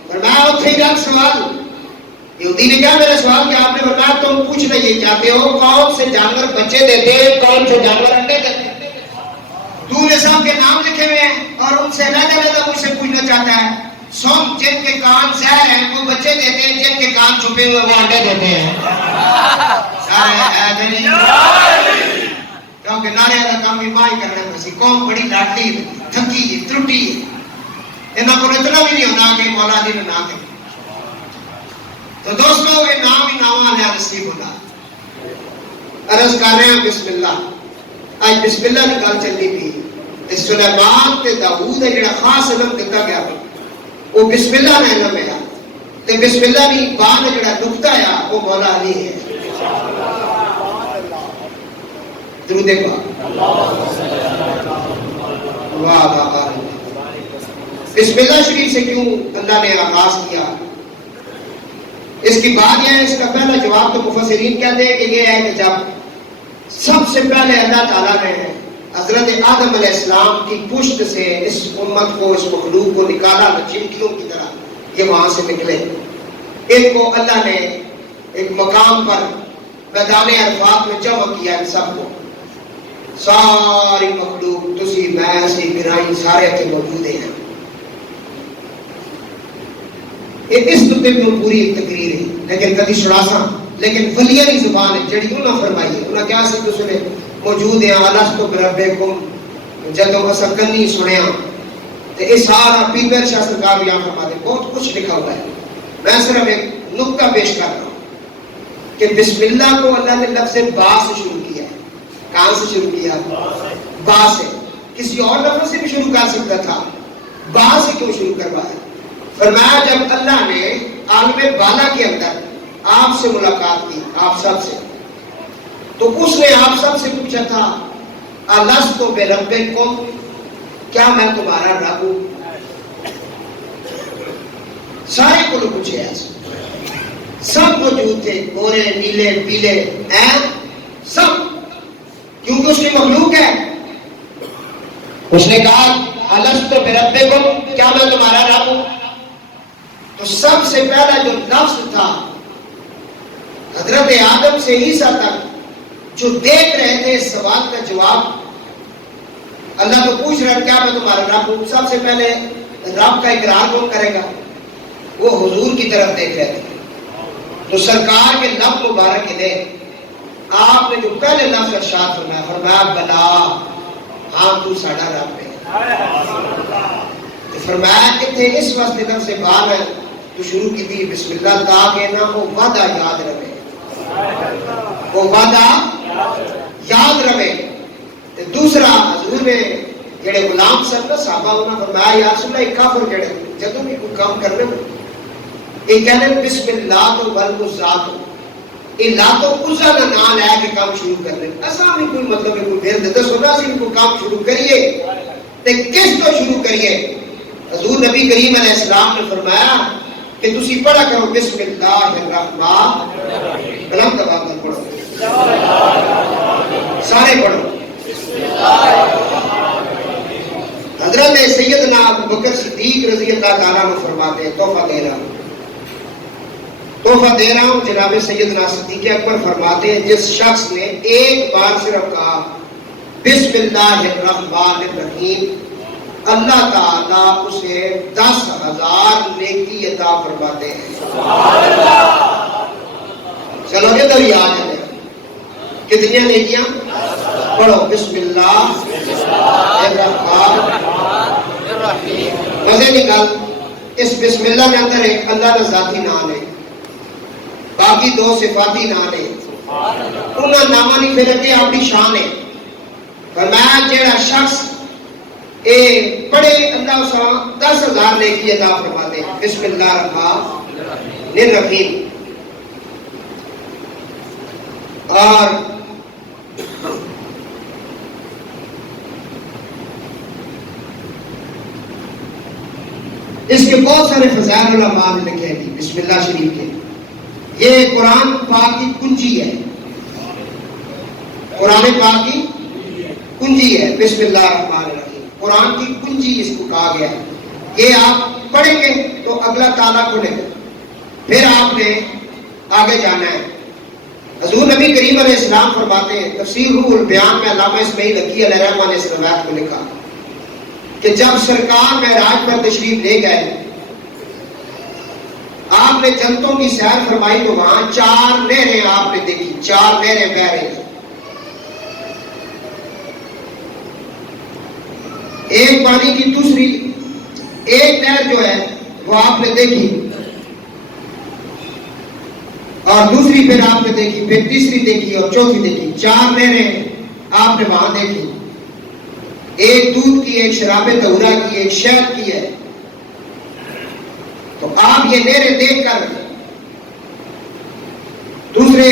فرمایا اتھے جا سوال، یہودی نے کہا میرا سوال کہ آپ نے فرمایا تم پوچھنا یہ چاہتے ہو کون سے جانور بچے دیتے کون سے جانور انڈے دیتے، تو نے صاحب کے نام لکھے ہوئے ہیں اور ان سے علیحدہ مجھ سے پوچھنا چاہتا ہے، سن جن کے کان زہر ہیں وہ بچے دیتے ہیں، جن کے کان چھپے ہوئے وہ انڈے دیتے ہیں، کیونکہ نعرے کا کام بھی ماں ہی کرنا ہے، قوم بڑی لاٹھی تھکی ہے ترٹی ہے، انہوں کو اتنا بھی نہیں ہونا کہ مولا علی نے نہ کہے، تو دوستو یہ نام ہی نام علیہ نصیب ہونا، عرض کر رہے ہیں بسم اللہ، آج بسم اللہ کی گل چلنی تھی، سلیمان تے داؤد ہے جڑا خاص علم دیتا گیا وہ بسم اللہ نے علم ہے، تے بسم اللہ کی بان جڑا نقطہ ہے وہ مولا علی ہے، درود پاک واہ واہ، بسم اللہ شریف سے کیوں اللہ نے آغاز کیا، اس اس کی بات یہ ہے، اس کا پہلا جواب تو مفسرین کہتے ہیں کہ یہ ہے کہ جب سب سے پہلے اللہ تعالیٰ نے حضرت آدم علیہ السلام کی پشت سے اس امت کو، اس مخلوق کو نکالا چمٹیوں کی طرح، یہ وہاں سے نکلے، ان کو اللہ نے ایک مقام پر میدان عرفات میں جمع کیا، ان سب کو، ساری مخلوق تسی میں سی گرائی سارے کے موجود ہیں۔ یہ اس طرح میں پوری تقریر ہے، لیکن کدی سڑاساں، لیکن ولیاں کی زبان ہے جڑی انہوں نے فرمائی ہے، انہوں نے کیا سی تسنے موجود ہیں الستو بربکم، جدوں اسا کنی سنیا، تے یہ سارا پیر شاہ سرکار یہاں فرماتے ہیں، بہت کچھ لکھا ہوا ہے، میں صرف ایک نقطہ پیش کر رہا ہوں کہ بسم اللہ کو اللہ نے لفظ با سے شروع کیا ہے۔ کہاں سے شروع کیا؟ با سے۔ کسی اور لفظ سے بھی شروع کر سکتا تھا، با سے کیوں شروع کروایا؟ فرمایا جب اللہ نے عالم بالا کے اندر آپ سے ملاقات کی، آپ سب سے، تو اس نے آپ سب سے پوچھا تھا الستو بربکم، کیا میں تمہارا رب ہوں؟ سارے کو پوچھے ایسے، سب موجود تھے، گورے نیلے پیلے ہیں سب، کیونکہ اس کی مخلوق ہے۔ اس نے کہا الستو بربکم، کیا میں تمہارا رب ہوں؟ تو سب سے پہلا جو لفظ تھا حضرت آدم سے عیسیٰ تک جو دیکھ رہے تھے اس سوال کا جواب، اللہ تو پوچھ رہا ہے کیا میں تمہارا رب ہوں، سب سے پہلے رب کا اقرار کون کرے گا؟ وہ حضور کی طرف دیکھ رہے تھے، تو سرکار کے لب مبارک لے آپ نے جو پہلے لفظ ارشاد فرمایا، فرمایا بلا، ہاں تو ساڈا رب ہے۔ فرمایا کہ تھے اس واسطے لفظ بار ہے تو شروع کی تھی بسم اللہ، تاکہ نہ وہ وعدہ یاد رہے، وہ وعدہ یاد رہے۔ دوسرا حضور نے جڑے غلام سن نا صحابہ، انہوں نے فرمایا یا رسول اللہ کافر جڑے جدوں بھی کوئی کام کرنے یہ کہنے بسم اللہ تو والعزیٰ تو، یہ لات و عزیٰ کا نام لے کے کام شروع کرنے، ایسا بھی کوئی مطلب ہے کوئی ورد دسو نا سی کوئی کام شروع کریے تے کس تو شروع کریے؟ حضور نبی کریم علیہ السلام نے فرمایا کہ تسی پڑھا کرو بسم اللہ الرحمن الرحیم، دبا کر پڑھو، سارے پڑھو۔ حضرت سیدنا ابو بکر صدیق رضی اللہ تعالیٰ عنہ فرماتے ہیں تحفہ دے رہا ہوں جناب سیدنا صدیق اکبر فرماتے ہیں جس شخص نے ایک بار صرف کہا بسم اللہ الرحمن الرحیم، اللہ تعالیٰ اسے 10,000 نیکی عطا فرماتے ہیں۔ چلو یہ تو یاد ہے کتنی نیکیاں پڑھو، بسم اللہ الرحمن الرحیم۔ مزے نکال، اس بسم اللہ کے اندر ایک اللہ کا ذاتی نام ہے، باقی دو صفاتی نام ہے، انہاں نامہ نہیں پھر کے اپنی شان ہے۔ فرمایا جیڑا شخص اے پڑھے اللہ اسا 10,000 نیکی عطا فرماتے ہیں۔ بسم اللہ الرحمن الرحیم۔ اور اس کے بہت سارے فضائل علماء نے لکھے ہیں بسم اللہ شریف کے، یہ قرآن پاک کی کنجی ہے، قرآن پاک کی کنجی ہے بسم اللہ الرحمن الرحیم، قرآن کی کنجی اس کو کہا گیا ہے۔ یہ آپ پڑھیں گے تو اگلا تالا کھلے گا، پھر آپ نے آگے جانا ہے۔ حضور نبی کریم علیہ السلام فرماتے ہیں، تفسیر روح البیان میں علامہ اسماعیل حقی علیہ الرحمہ نے اس روایت کو لکھا کہ جب سرکار معراج پر تشریف لے گئے، آپ نے جنتوں کی سیر فرمائی تو وہاں 4 نہریں آپ نے دیکھی، 4 نہریں بہ رہی ہیں، ایک پانی کی، دوسری ایک نہر جو ہے وہ آپ نے دیکھی اور دوسری پھر آپ نے دیکھی، پھر تیسری دیکھی اور چوتھی دیکھی، 4 نہریں آپ نے وہاں دیکھی، ایک دودھ کی، ایک شراب طہورہ کی، ایک شہد کی ہے۔ تو آپ یہ نہریں دیکھ کر دوسرے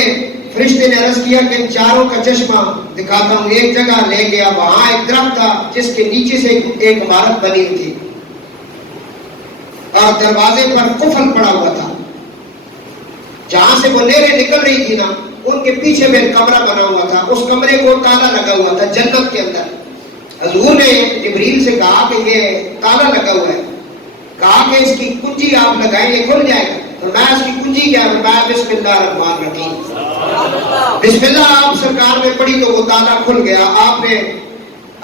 فرشتے نے عرض کیا کہ ان 4 کا چشمہ دکھاتا ہوں، ایک جگہ لے گیا، وہاں ایک درخت تھا جس کے نیچے سے ایک عمارت بنی تھی اور دروازے پر قفل پڑا ہوا تھا، جہاں سے وہ نہریں نکل رہی تھی نا، ان کے پیچھے میں کمرہ بنا ہوا تھا، اس کمرے کو تالا لگا ہوا تھا جنت کے اندر۔ حضور نے جبریل سے کہا کہ یہ تالا لگا ہوا ہے، کہا کہ اس کی کنجی آپ لگائیں یہ کھل جائے گا۔ فرمایا اس کی کنجی کیا ہے؟ فرمایا بسم اللہ الرحمن الرحیم۔ بسم اللہ آپ سرکار نے پڑھی تو وہ تالا کھل گیا۔ آپ نے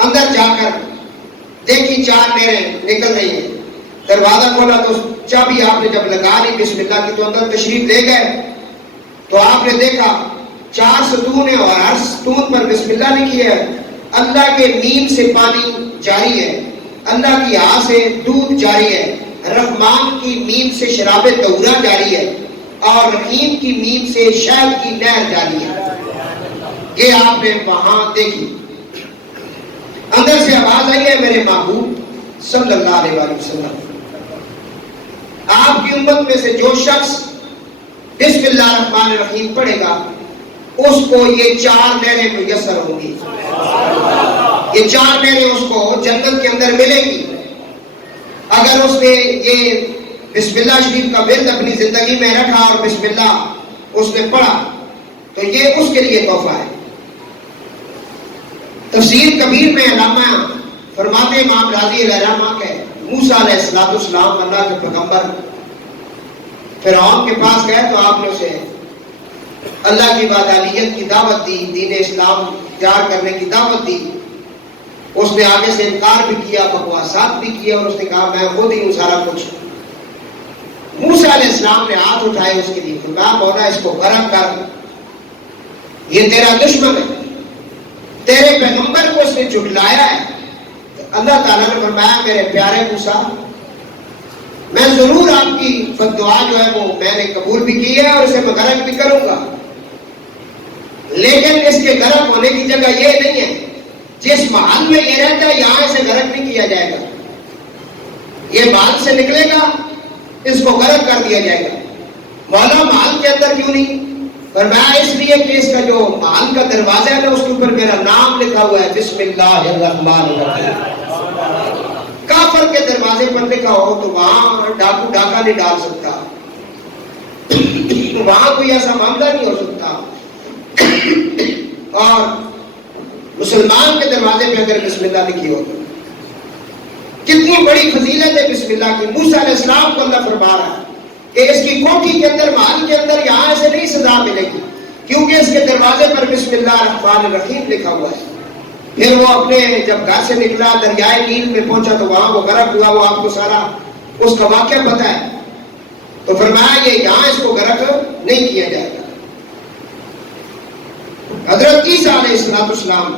اندر جا کر دیکھی 4 نہریں نکل رہی ہیں، دروازہ کھولا تو چابی آپ نے جب لگا لی بسم اللہ کی تو اندر تشریف لے گئے، تو آپ نے دیکھا 4 ستون ہیں اور ہر ستون پر بسم اللہ لکھی ہے۔ اللہ کے میم سے پانی جاری ہے، اللہ کی آ سے دودھ جاری ہے، رحمان کی میم سے شراب طہورہ جاری ہے، اور رحیم کی میم سے شہد کی نہر جاری ہے۔ یہ آپ نے وہاں دیکھی۔ اندر سے آواز آئی ہے میرے محبوب صلی اللہ علیہ وسلم، آپ کی امت میں سے جو شخص بسم اللہ الرحمن الرحیم پڑھے گا اس کو یہ 4 نہریں میسر ہوں گی، یہ 4 نہریں اس کو جنت کے اندر ملے گی۔ اگر اس نے یہ بسم اللہ شریف کا ورد اپنی زندگی میں رکھا اور بسم اللہ اس نے پڑھا تو یہ اس کے لیے تحفہ ہے۔ تفسیر کبیر میں علامہ فرماتے امام راضی علیہ رحمہ کہ موسیٰ علیہ السلام اللہ کے پیغمبر فرعون کے پاس گئے تو آپ نے اسے اللہ کی وحدانیت کی دعوت دی، دین اسلام اختیار کرنے کی دعوت دی۔ اس نے آگے سے انکار بھی کیا، بکواسات بھی کیا، اور اس نے کہا میں خود ہی ہوں سارا کچھ۔ موسیٰ علیہ السلام نے ہاتھ اٹھائے اس کے لیے، فرمایا مولا اس کو غرق کر، یہ تیرا دشمن ہے، تیرے پیغمبر کو اس نے جھٹلایا ہے۔ اللہ تعالیٰ نے فرمایا میرے پیارے موسیٰ میں ضرور آپ کی دعا جو ہے وہ میں نے قبول بھی کی ہے اور اسے میں غرق بھی کروں گا، لیکن اس کے غرق ہونے کی جگہ یہ نہیں ہے جس محل میں یہ رہتا ہے یہاں اسے غرق نہیں کیا جائے گا، یہ محل سے نکلے گا اس کو غرق کر دیا جائے گا۔ مولا محل کے اندر کیوں نہیں؟ فرمایا اس لیے کہ اس کا جو محل کا دروازہ ہے نا اس کے اوپر میرا نام لکھا ہوا ہے بسم اللہ الرحمن الرحیم۔ کافر کے دروازے پر لکھا ہو تو وہاں ڈاکو ڈاکہ نہیں ڈال سکتا، وہاں کوئی ایسا معاملہ نہیں ہو سکتا، اور مسلمان کے دروازے پہ اگر بسم اللہ لکھی ہو تو کتنی بڑی فضیلت ہے بسم اللہ کی۔ موسیٰ علیہ السلام کو اللہ فرما رہا ہے کہ اس کی کوٹھی کے اندر محل کے اندر یہاں اسے نہیں سزا ملے گی کیونکہ اس کے دروازے پر بسم اللہ الرحمن الرحیم لکھا ہوا ہے۔ پھر وہ اپنے جب گھر سے نکلا دریائے نیل میں پہنچا تو وہاں وہ غرق ہوا، وہ آپ کو سارا اس کا واقعہ پتہ ہے، تو فرمایا یہ یہاں اس کو غرق نہیں کیا جائے گا۔ حضرت عیسیٰ علیہ السلام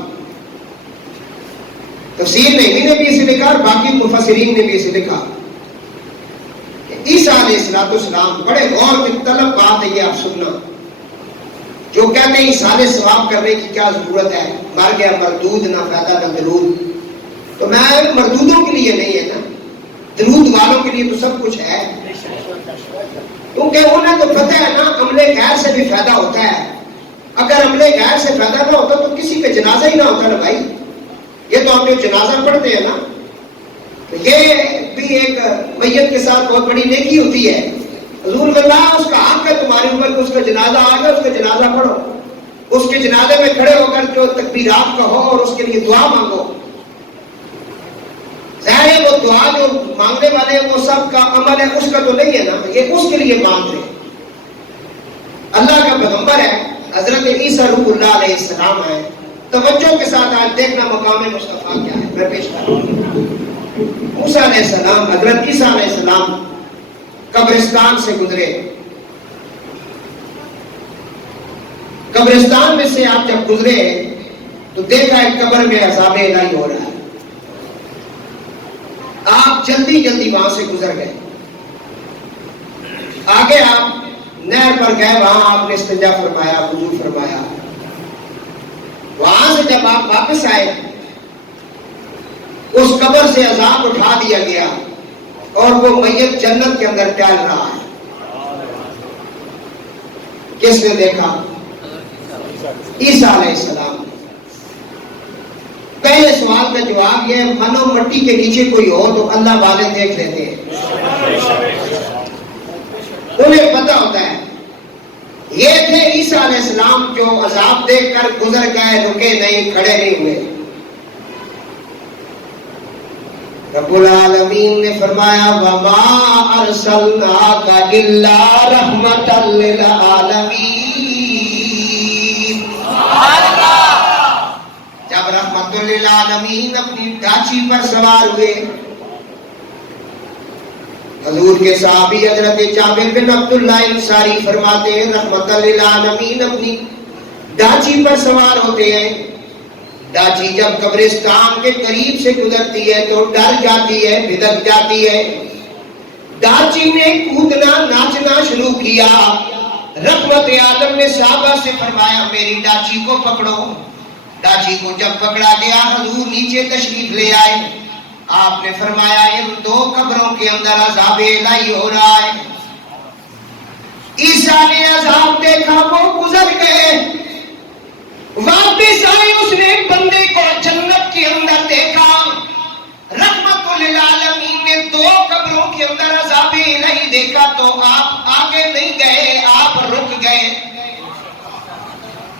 تفسیر نبی نے بھی اسے لکھا اور باقی مفسرین نے بھی اسے لکھا کہ عیسیٰ علیہ السلام بڑے غور کی طلب بات ہے یہ آپ سننا، جو کہتے ہیں سارے ثواب کرنے کی کیا ضرورت ہے، مر گیا مردود نہ فائدہ نہ درود، تو میں مردودوں کے لیے نہیں ہے نا، درود والوں کے لیے تو سب کچھ ہے، کیونکہ انہیں تو پتہ ہے نا عملے غیر سے بھی فائدہ ہوتا ہے، اگر عملے غیر سے فائدہ نہ ہوتا تو کسی کا جنازہ ہی نہ ہوتا نا بھائی، یہ تو ہم جو جنازہ پڑھتے ہیں نا تو یہ بھی ایک میت کے ساتھ بہت بڑی نیکی ہوتی ہے۔ حضور اللہ اس کا حق ہے تمہاری اوپر کہ اس کا جنازہ آ گیا اس کا جنازہ پڑھو، اس کے جنازے میں کھڑے ہو کر جو تکبیرات کہو اور اس کے لیے دعا مانگو۔ ظاہر ہے وہ دعا جو مانگنے والے ہیں وہ سب کا عمل ہے، اس کا تو نہیں ہے نا، یہ اس کے لیے مانگ رہے ہیں۔ اللہ کا پیغمبر ہے حضرت عیسیٰ روح اللہ علیہ السلام ہے۔ توجہ کے ساتھ آج دیکھنا مقام مصطفیٰ کیا ہے، میں پیش کروں۔ موسیٰ علیہ السلام حضرت عیسیٰ علیہ السلام قبرستان سے گزرے، قبرستان میں سے آپ جب گزرے تو دیکھا ایک قبر میں عذاب الہی ہو رہا ہے، آپ جلدی جلدی وہاں سے گزر گئے، آگے آپ نہر پر گئے، وہاں آپ نے استنجا فرمایا، وضو فرمایا، وہاں سے جب آپ واپس آئے اس قبر سے عذاب اٹھا دیا گیا اور وہ میت جنت کے اندر ٹہل رہا ہے۔ کس نے دیکھا؟ عیسیٰ علیہ السلام۔ پہلے سوال کا جواب یہ ہے منو مٹی کے نیچے کوئی ہو تو اللہ والے دیکھ لیتے ہیں، انہیں پتہ ہوتا ہے یہ تھے عیسیٰ علیہ السلام جو عذاب دیکھ کر گزر گئے، رکے نہیں، کھڑے نہیں ہوئے۔ رب العالمین نے فرمایا وَمَا أَرْسَلْنَاكَ إِلَّا رَحْمَةً لِلْعَالَمِينَ۔ جب رحمت للعالمین اپنی ڈھانچی پر سوار ہوئے، حضور کے صحابی حضرت جابر بن عبداللہ انصاری فرماتے ہیں رحمت للعالمین اپنی ڈھانچی پر سوار ہوتے ہیں، ڈھانچی جب قبرستان کے قریب سے گزرتی ہے تو ڈر جاتی ہے، بھدک جاتی ہے، ڈھانچی نے کودنا ناچنا شروع کیا۔ رحمت عالم نے صحابہ سے فرمایا میری ڈھانچی کو پکڑو۔ ڈھانچی کو جب پکڑا گیا حضور نیچے تشریف لے آئے، آپ نے فرمایا ان دو قبروں کے اندر عذاب الہی ہو رہا ہے۔ عیسیٰ نے عذاب دیکھا، وہ گزر گئے، واپس آئے، اس نے بندے کو جنت کے اندر دیکھا۔ رحمت للعالمین نے دو قبروں کے اندر عذاب الہی دیکھا تو آپ آگے نہیں گئے، آپ رک گئے۔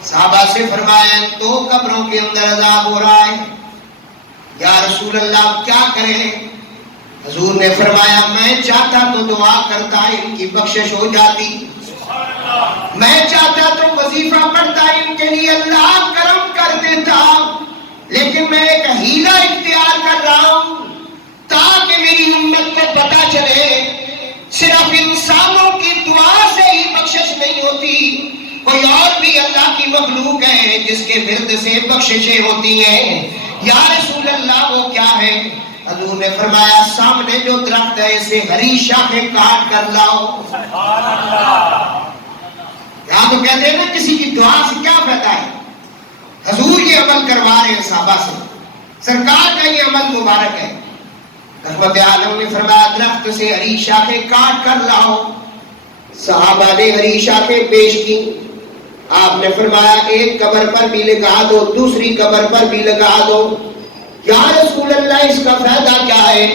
صحابہ سے فرمایا دو قبروں کے اندر عذاب ہو رہا ہے، یا رسول اللہ کیا کریں؟ حضور نے فرمایا میں چاہتا تو دعا کرتا ان کی بخشش ہو جاتی، میں چاہتا تو وظیفہ پڑھتا ان کے لیے اللہ کرم کر دیتا، لیکن میں ایک ہیلہ اختیار کر رہا ہوں تاکہ میری امت کو پتہ چلے صرف انسانوں کی دعا سے ہی بخشش نہیں ہوتی، کوئی اور بھی اللہ کی مخلوق ہے جس کے ورد سے بخششیں ہوتی ہیں۔ یا رسول اللہ وہ کیا ہے؟ حضور نے فرمایا سامنے جو درخت ہے اسے ہری شاخیں کاٹ کر لاؤ۔ یہاں تو کہتے ہیں نا کسی کی دعا سے کیا فائدہ ہے، حضور یہ عمل کروا رہے ہیں صحابہ سے، سرکار کا یہ عمل مبارک ہے۔ رحمت عالم نے فرمایا درخت سے ہری شاخیں کاٹ کر لاؤ۔ صحابہ نے ہری شاخیں پیش کی، آپ نے فرمایا ایک قبر پر بھی لگا دو، دوسری قبر پر بھی لگا دو۔ یا رسول اللہ اس کا فائدہ کیا ہے؟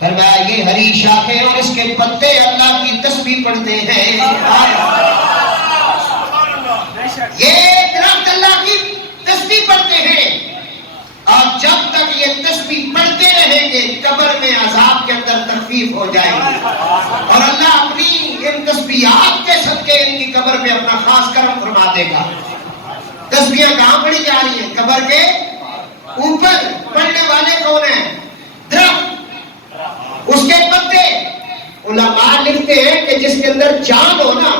فرمایا یہ ہری شاخیں اور اس کے پتے اللہ کی تسبیح پڑھتے ہیں، یہ درخت اللہ کی تسبیح پڑھتے ہیں، اور جب تک یہ تسبیح پڑھتے رہیں گے قبر میں عذاب کے اندر تخفیف ہو جائے گی، اور اللہ اپنی ان تسبیحات کے صدقے ان کی قبر میں اپنا خاص کرم فرما دے گا۔ تسبیحیں کہاں پڑھی جا رہی ہیں؟ قبر کے اوپر۔ پڑھنے والے کون ہیں؟ درخت، اس کے پتے۔ علماء لکھتے ہیں کہ جس کے اندر جان ہو نا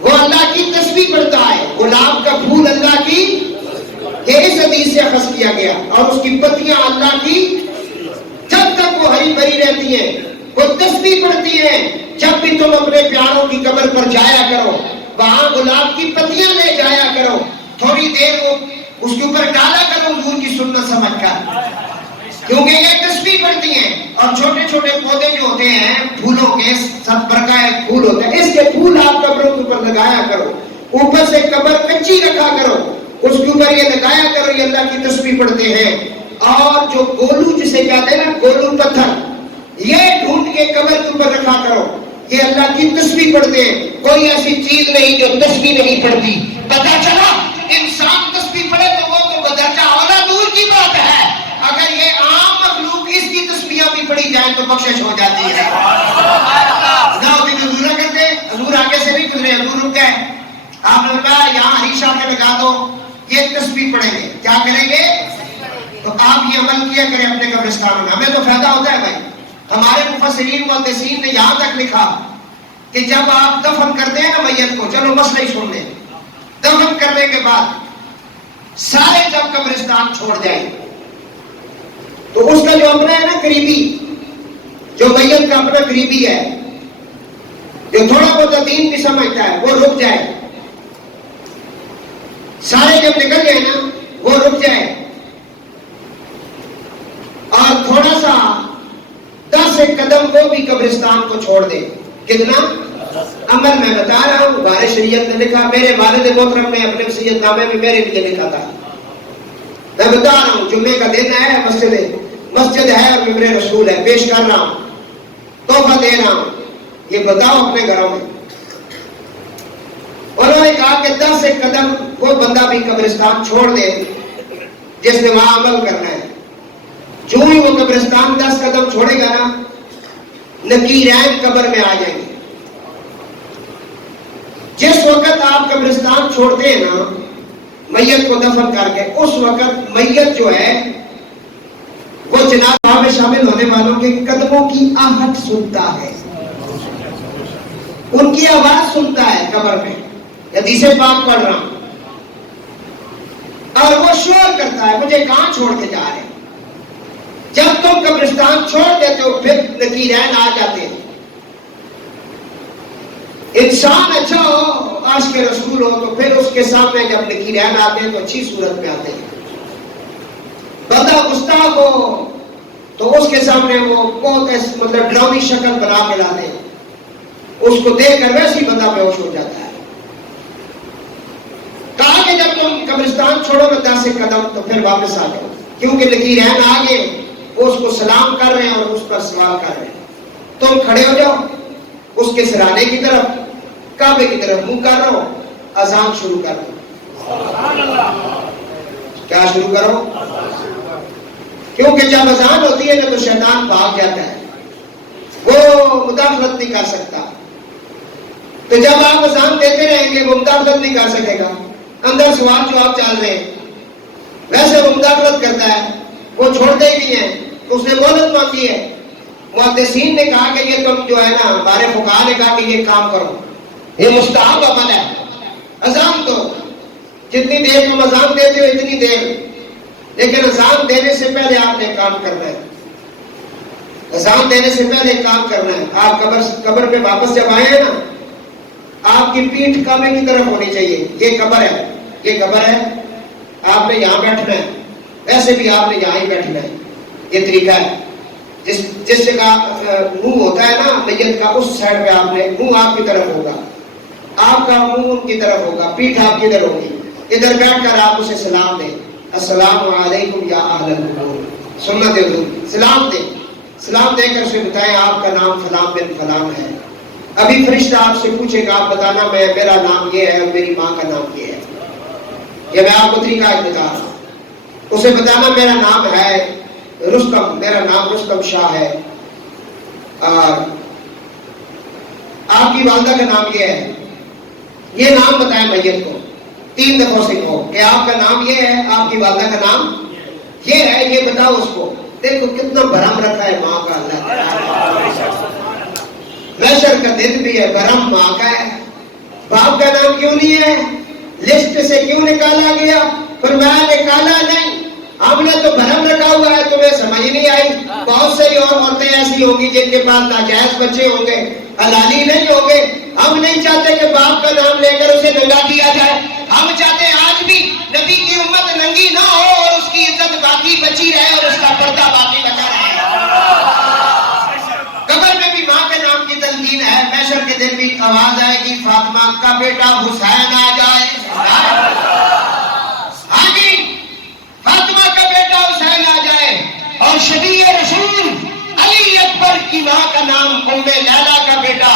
وہ اللہ کی تسبیح پڑھتا ہے۔ گلاب کا پھول اللہ کی، یہ اس حدیث سے اخذ کیا گیا، اور اس کی پتیاں اللہ کی جب تک وہ ہری بھری رہتی ہیں وہ تسبیح پڑھتی ہیں۔ جب بھی تم اپنے پیاروں کی قبر پر جایا کرو وہاں گلاب کی پتیاں لے جایا کرو، تھوڑی دیر وہ اس کے اوپر ڈالا کرو حضور کی سنت سمجھ کر، کیونکہ یہ تسبیح پڑھتی ہیں۔ اور چھوٹے چھوٹے پودے جو ہوتے ہیں پھولوں کے، سب برکہ پھول ہوتے ہیں، اس کے پھول آپ قبروں کے اوپر لگایا کرو، اوپر سے قبر کچی رکھا کرو، اس کے اوپر یہ لگایا کرو، یہ اللہ کی تسبیح پڑھتے ہیں۔ اور جو گولو جسے کہتے ہیں نا، گولو پتھر، یہ ڈھونڈ کے قبر کے اوپر رکھا کرو، یہ اللہ کی تسبیح پڑھتے ہیں۔ کوئی ایسی چیز نہیں جو تسبیح نہیں پڑھتی۔ پتہ چلا انسان تسبیح پڑھے تو وہ تو بدرجہ اولا دور کی بات ہے، اگر یہ عام مخلوق اس کی تسبیحیں بھی پڑھی جائیں تو بخشش ہو جاتی ہے۔ حضور کرتے، حضور آگے سے نہیں گزرے، حضور رک گئے، آپ نے کہا یہاں ہری شاخیں لگا دو، یہ تسبیح پڑھیں گے۔ کیا کریں گے؟ تو آپ یہ عمل کیا کریں اپنے قبرستان میں، ہمیں تو فائدہ ہوتا ہے بھائی۔ ہمارے مفسرین محدثین نے یہاں تک لکھا کہ جب آپ دفن کرتے ہیں نا میت کو، چلو مسئلہ ہی سن لیں، دفن کرنے کے بعد سارے جب قبرستان چھوڑ جائیں تو اس کا جو اپنا ہے نا قریبی، جو میت کا اپنا قریبی ہے، جو تھوڑا بہت دین بھی سمجھتا ہے، وہ رک جائے، سارے جب نکل جائے نا وہ رک جائے، اور تھوڑا سا 10 قدم کو بھی قبرستان کو چھوڑ دے۔ کتنا عمل میں بتا رہا ہوں، ہمارے شریعت نے لکھا، میرے والد محترم نے اپنے وصیت نامے میں میرے لیے لکھا تھا، میں بتا رہا ہوں، جمعے کا دن ہے، مسجد ہے اور ممبر رسول ہے، پیش کر رہا ہوں، تحفہ دے رہا ہوں، یہ بتاؤ اپنے گھروں میں 10 قدم وہ بندہ بھی قبرستان چھوڑ دے جس نے وہاں عمل کرنا ہے، جو ہی وہ قبرستان 10 قدم چھوڑے گا نا، نکیرین قبر میں آ جائیں گے۔ جس وقت آپ قبرستان چھوڑتے ہیں نا میت کو دفن کر کے، اس وقت میت جو ہے وہ جناب میں شامل ہونے والوں کے قدموں کی آہٹ سنتا ہے، ان کی آواز سنتا ہے قبر میں، حدیث پاک پڑھ رہا ہوں، اور وہ شور کرتا ہے مجھے کہاں چھوڑ کے جا رہے ہیں۔ جب تم قبرستان چھوڑ دیتے ہو پھر نکیرین آ جاتے ہیں۔ انسان اچھا ہو، عاشق رسول ہو، تو پھر اس کے سامنے جب نکیرین آتے ہیں تو اچھی صورت میں آتے ہیں۔ بندہ گستاخ ہو تو اس کے سامنے وہ بہت مطلب ڈراؤنی شکل بنا کے لاتے ہیں، اس کو دیکھ کر ویسے ہی بندہ بے ہوش ہو جاتا ہے۔ کہا کہ جب تم قبرستان چھوڑو گے 10 قدم تو پھر واپس آ جاؤ، کیونکہ نکیرین آگے وہ اس کو سلام کر رہے ہیں اور اس پر سوال کر رہے ہیں۔ تم کھڑے ہو جاؤ، اس کے سرانے کی طرف، کعبے کی طرف منہ کر رہو، اذان شروع کر دو۔ کیا شروع کرو؟ کیونکہ جب اذان ہوتی ہے نا تو شیطان بھاگ جاتا ہے، وہ مداخلت نہیں کر سکتا۔ تو جب آپ اذان دیتے رہیں گے وہ مداخلت نہیں کر سکے گا، اندر سوال جواب چل رہے ہیں، ویسے وہ مداخلت کرتا ہے، وہ چھوڑتے ہی نہیں ہے، اس نے مہلت مانگی ہے۔ محدثین نے کہا کہ یہ تم جو ہے نا، ہمارے فقہا نے کہا کہ یہ کام کرو، یہ مستحب عمل ہے، اذان دو، جتنی دیر تم اذان دیتے ہو اتنی دیر، لیکن اذان دینے سے پہلے آپ نے کام کرنا ہے، اذان دینے سے پہلے کام کرنا ہے۔ آپ قبر پہ واپس جب آئے ہیں نا، آپ کی پیٹھ کعبے کی طرف ہونی چاہیے، یہ قبر ہے، یہ قبر ہے، آپ نے یہاں بیٹھنا ہے، ویسے بھی آپ نے یہاں ہی بیٹھنا ہے، یہ طریقہ ہے۔ جس جگہ منہ ہوتا ہے نا میت کا، اس سائڈ پہ آپ نے منہ آپ کی طرف ہوگا، آپ کا منہ ان کی طرف ہوگا، پیٹھ آپ کی ادھر ہوگی، ادھر بیٹھ کر آپ اسے سلام دیں، السلام علیکم یا اہل القبور، سنت حضور، سلام دیں، سلام دے کر اسے بتائیں آپ کا نام فلان بن فلان ہے۔ ابھی فرشتہ آپ سے پوچھے گا، آپ بتانا میرا نام یہ ہے اور میری ماں کا نام یہ ہے، یہ میں آپ کو طریقہ بتا رہا ہوں۔ اسے بتانا میرا نام ہے رستم، میرا نام رستم شاہ ہے، اور آپ کی والدہ کا نام یہ ہے، یہ نام بتائیں میت کو، 3 دفعہ سے کہو کہ آپ کا نام یہ ہے، آپ کی والدہ کا نام یہ ہے، یہ بتاؤ اس کو۔ دیکھو کتنا بھرم رکھا ہے ماں کا اللہ، محشر کا دن بھی ہے، بھرم ماں کا ہے، باپ کا نام کیوں نہیں ہے؟ لسٹ سے کیوں نکالا گیا؟ فرمایا نکالا نہیں، ہم نے تو بھرم رکھا ہوا ہے، تمہیں سمجھ نہیں آئی۔ بہت سی اور عورتیں ایسی ہوں گی جن کے پاس ناجائز بچے ہوں گے، حلالی نہیں ہوں گے، ہم نہیں چاہتے کہ باپ کا نام لے کر اسے ننگا کیا جائے، ہم چاہتے ہیں آج بھی نبی کی امت ننگی نہ ہو اور اس کی عزت باقی بچی رہے اور اس کا پردہ باقی بچا رہے۔ قبر میں بھی ماں کے نام کی تلقین ہے، محشر کے دن بھی آواز آئے گی فاطمہ کا بیٹا حسین آ جائے، ہاں جی فاطمہ کا بیٹا حسین آ جائے، اور شفیع رسول علی اکبر کی ماں کا نام ام لیلا کا بیٹا،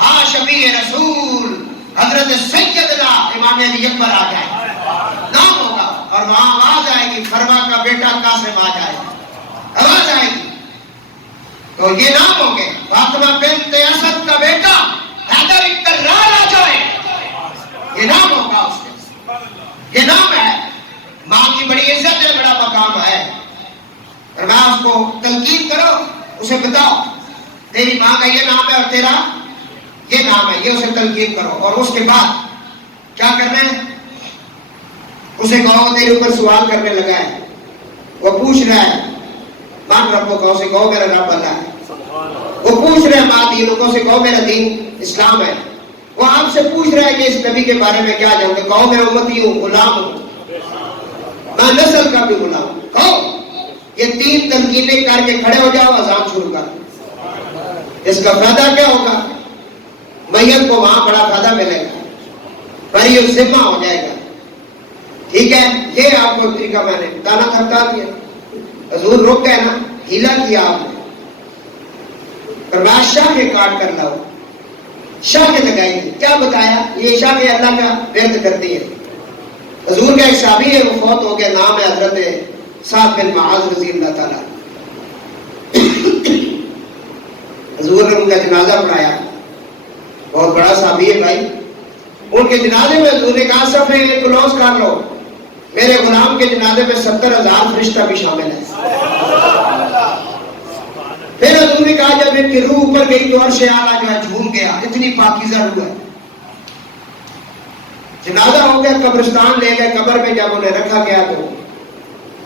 ہاں شفیع رسول حضرت سیدنا امام علی اکبر آ جائے، نام ہوگا، اور وہاں آواز آئے گی فروا کا بیٹا قاسم آ جائے، آواز آئے گی، تو یہ نام ہوں گے، فاطمہ بنت اسد کا بیٹا حیدر الکرار آ جائے، یہ نام ہوگا اس کے، یہ نام ہے، ماں کی بڑی عزت ہے، بڑا مقام ہے، اور میں اس کو تلقین کرو، اسے بتاؤ تیری ماں کا یہ نام ہے اور تیرا یہ نام ہے، یہ اسے تلقین کرو، اور اس کے بعد کیا کرنا ہے؟ اسے کہو تیرے اوپر سوال کرنے لگا ہے، وہ پوچھ رہا ہے مان ربوں کو، اسے کہو میرا رب اللہ ہے، وہ پوچھ رہے ہیں ماں دینوں کو، اسے کہو میرا دین اسلام ہے، وہ آپ سے پوچھ رہا ہے کہ اس نبی کے بارے میں کیا جانتے، کہو میں امتی ہوں، غلام ہوں، میں نسل کا بھی غلام ہوں، کہو یہ 3 تلقینیں کر کے کھڑے ہو جاؤ، اذان شروع کر۔ اس کا فائدہ کیا ہوگا؟ میت کو وہاں بڑا فائدہ ملے گا، پر یہ ذمہ ہو جائے گا، ٹھیک ہے؟ یہ آپ کو طریقہ میں نے بتانا تھا، بتا دیا، حضور روک گئے نا، ہیلا کیا آپ نے، پر شاہ کے کاٹ کر لاؤ، شاہ کے لگائی، کیا بتایا؟ یہ عشاء کے اللہ کا ورد کرتی ہے. حضور کا ایک صحابی ہے، وہ فوت ہو گیا، نام ہے حضرت سعد بن معاذ رضی اللہ تعالیٰ. حضور نے ان کا جنازہ پڑھایا، بہت بڑا صحابی ہے بھائی. ان کے جنازے میں حضور نے کہا صف کلوز کر لو، میرے غلام کے جنازے میں 70,000 فرشتہ بھی شامل ہیں. پھر حضور نے کہا جب ان کی روح اوپر گئی تو عرش اعلیٰ جو ہے جھوم گیا، اتنی پاکیزہ روح ہے. جنازہ ہو گیا، قبرستان لے گئے. قبر میں جب انہیں رکھا گیا تو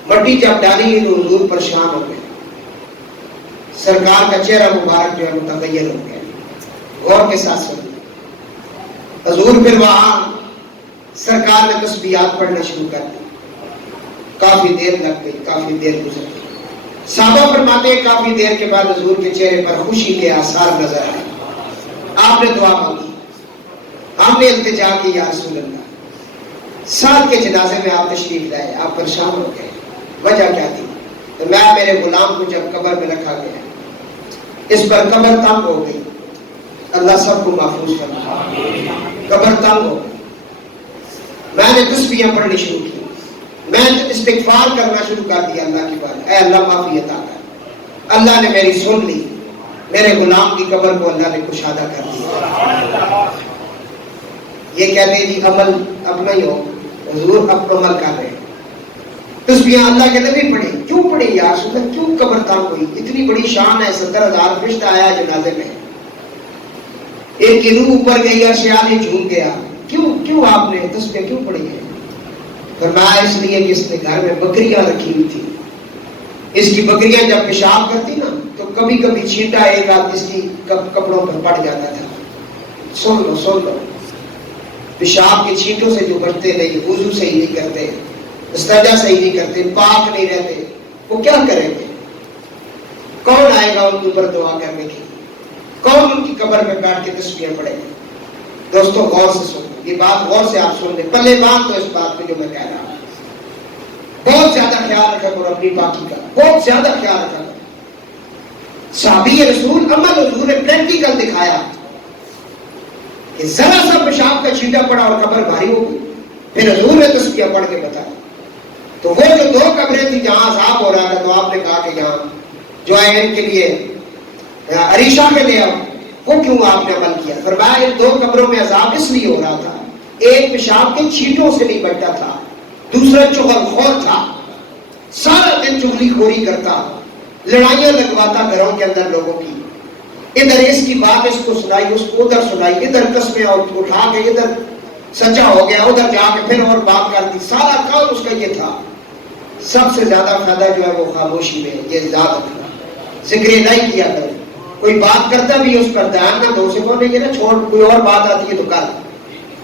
مٹی جب ڈالی گئی تو حضور پریشان ہو گئے. سرکار کا چہرہ مبارک جو ہے متغیر ہو گیا. غور کے ساتھ سنیں. حضور پھر وہاں سرکار نے تسبیحات پڑھنا شروع کر دی. کافی دیر لگ گئی، کافی دیر گزر گئی. صحابہ فرماتے ہیں کافی دیر کے بعد حضور کے چہرے پر خوشی کے آثار نظر آئے. آپ نے دعا مانگی، ہم نے التجا کی یا رسول اللہ. سعد کے جنازے میں آپ تشریف لائے، آپ پریشان ہو گئے. وجہ کیا تھی؟ تو میں میرے غلام کو جب قبر میں رکھا گیا، اس پر قبر تنگ ہو گئی. اللہ سب کو محفوظ کرنا. قبر تنگ ہو گئی. میں نے تسبیحاں پڑھنی شروع کی، میں نے استغفار کرنا شروع کر دیا اللہ کی بات. اے اللہ معافی عطا کر. اللہ نے میری سن لی. میرے غلام کی قبر کو اللہ نے کشادہ کر دیا. یہ کہتے ہیں جی عمل اپنا ہی ہو. حضور اب عمل کر رہے ہیں. تسبیحاں اللہ کے نبی پڑھے. کیوں پڑھے یا رسول اللہ؟ کیوں قبر تنگ ہوئی؟ اتنی بڑی شان ہے، 70,000 فرشتہ آیا جنازے میں. ایک کی روح اوپر گئی، عرش اعلیٰ جھوم گیا. کیوں آپ نے تسبیح کیوں پڑھی ہے؟ فرمایا اس لیے کہ اس نے گھر میں بکریاں رکھی ہوئی تھی. اس کی بکریاں جب پیشاب کرتی نا تو کبھی کبھی چھینٹا ایک آدھ اس کی کپڑوں پر پڑ جاتا تھا. سن لو پیشاب کے چھینٹوں سے جو بچتے نہیں، وضو صحیح نہیں کرتے، استنجا صحیح نہیں کرتے، پاک نہیں رہتے، وہ کیا کریں گے؟ کون آئے گا ان کے اوپر دعا کرنے کے لیے؟ کون ان کی قبر میں بیٹھ کے تسبیح پڑھے گا؟ دوستو غور سے سنو، یہ بات غور سے آپ سن لیں. پلے باندھ دو اس بات پہ جو میں کہہ رہا ہوں. بہت زیادہ خیال رکھا کرو اپنی پاکی کا، بہت زیادہ خیال رکھا کرو. صحابی رسول عمل حضور نے پریکٹیکل دکھایا کہ ذرا سا پیشاب کا چھینٹا پڑا اور قبر بھاری ہو گئی. پھر حضور نے تسبیح پڑھ کے بتایا. تو وہ جو 2 قبریں تھیں جہاں عذاب ہو رہا تھا، تو آپ نے کہا کہ یہاں جو ہے ان کے لیے عریشہ کے لیے وہ کیوں آپ نے عمل کیا؟ فرمایا ان 2 قبروں میں عذاب اس لیے ہو رہا تھا، ایک پیشاب کے چھینٹوں سے نہیں بچتا تھا، دوسرا چغل خور تھا، سارا دن چغلی خوری کرتا، لڑائیاں لگواتا گھروں کے اندر لوگوں کی. ادھر اس کی بات اس کو سنائی، اس کو ادھر سنائی، ادھر قسمیں اور اٹھا کے ادھر سچا ہو گیا، ادھر جا کے پھر اور بات کرتی. سارا کام اس کا یہ تھا. سب سے زیادہ فائدہ جو ہے وہ خاموشی میں، یہ یاد رکھنا. ذکر الہی کیا کرے. کوئی بات کرتا بھی اس پر دھیان نہ دو، اسے کو نہیں نا چھوڑ، کوئی اور بات آتی ہے تو کر.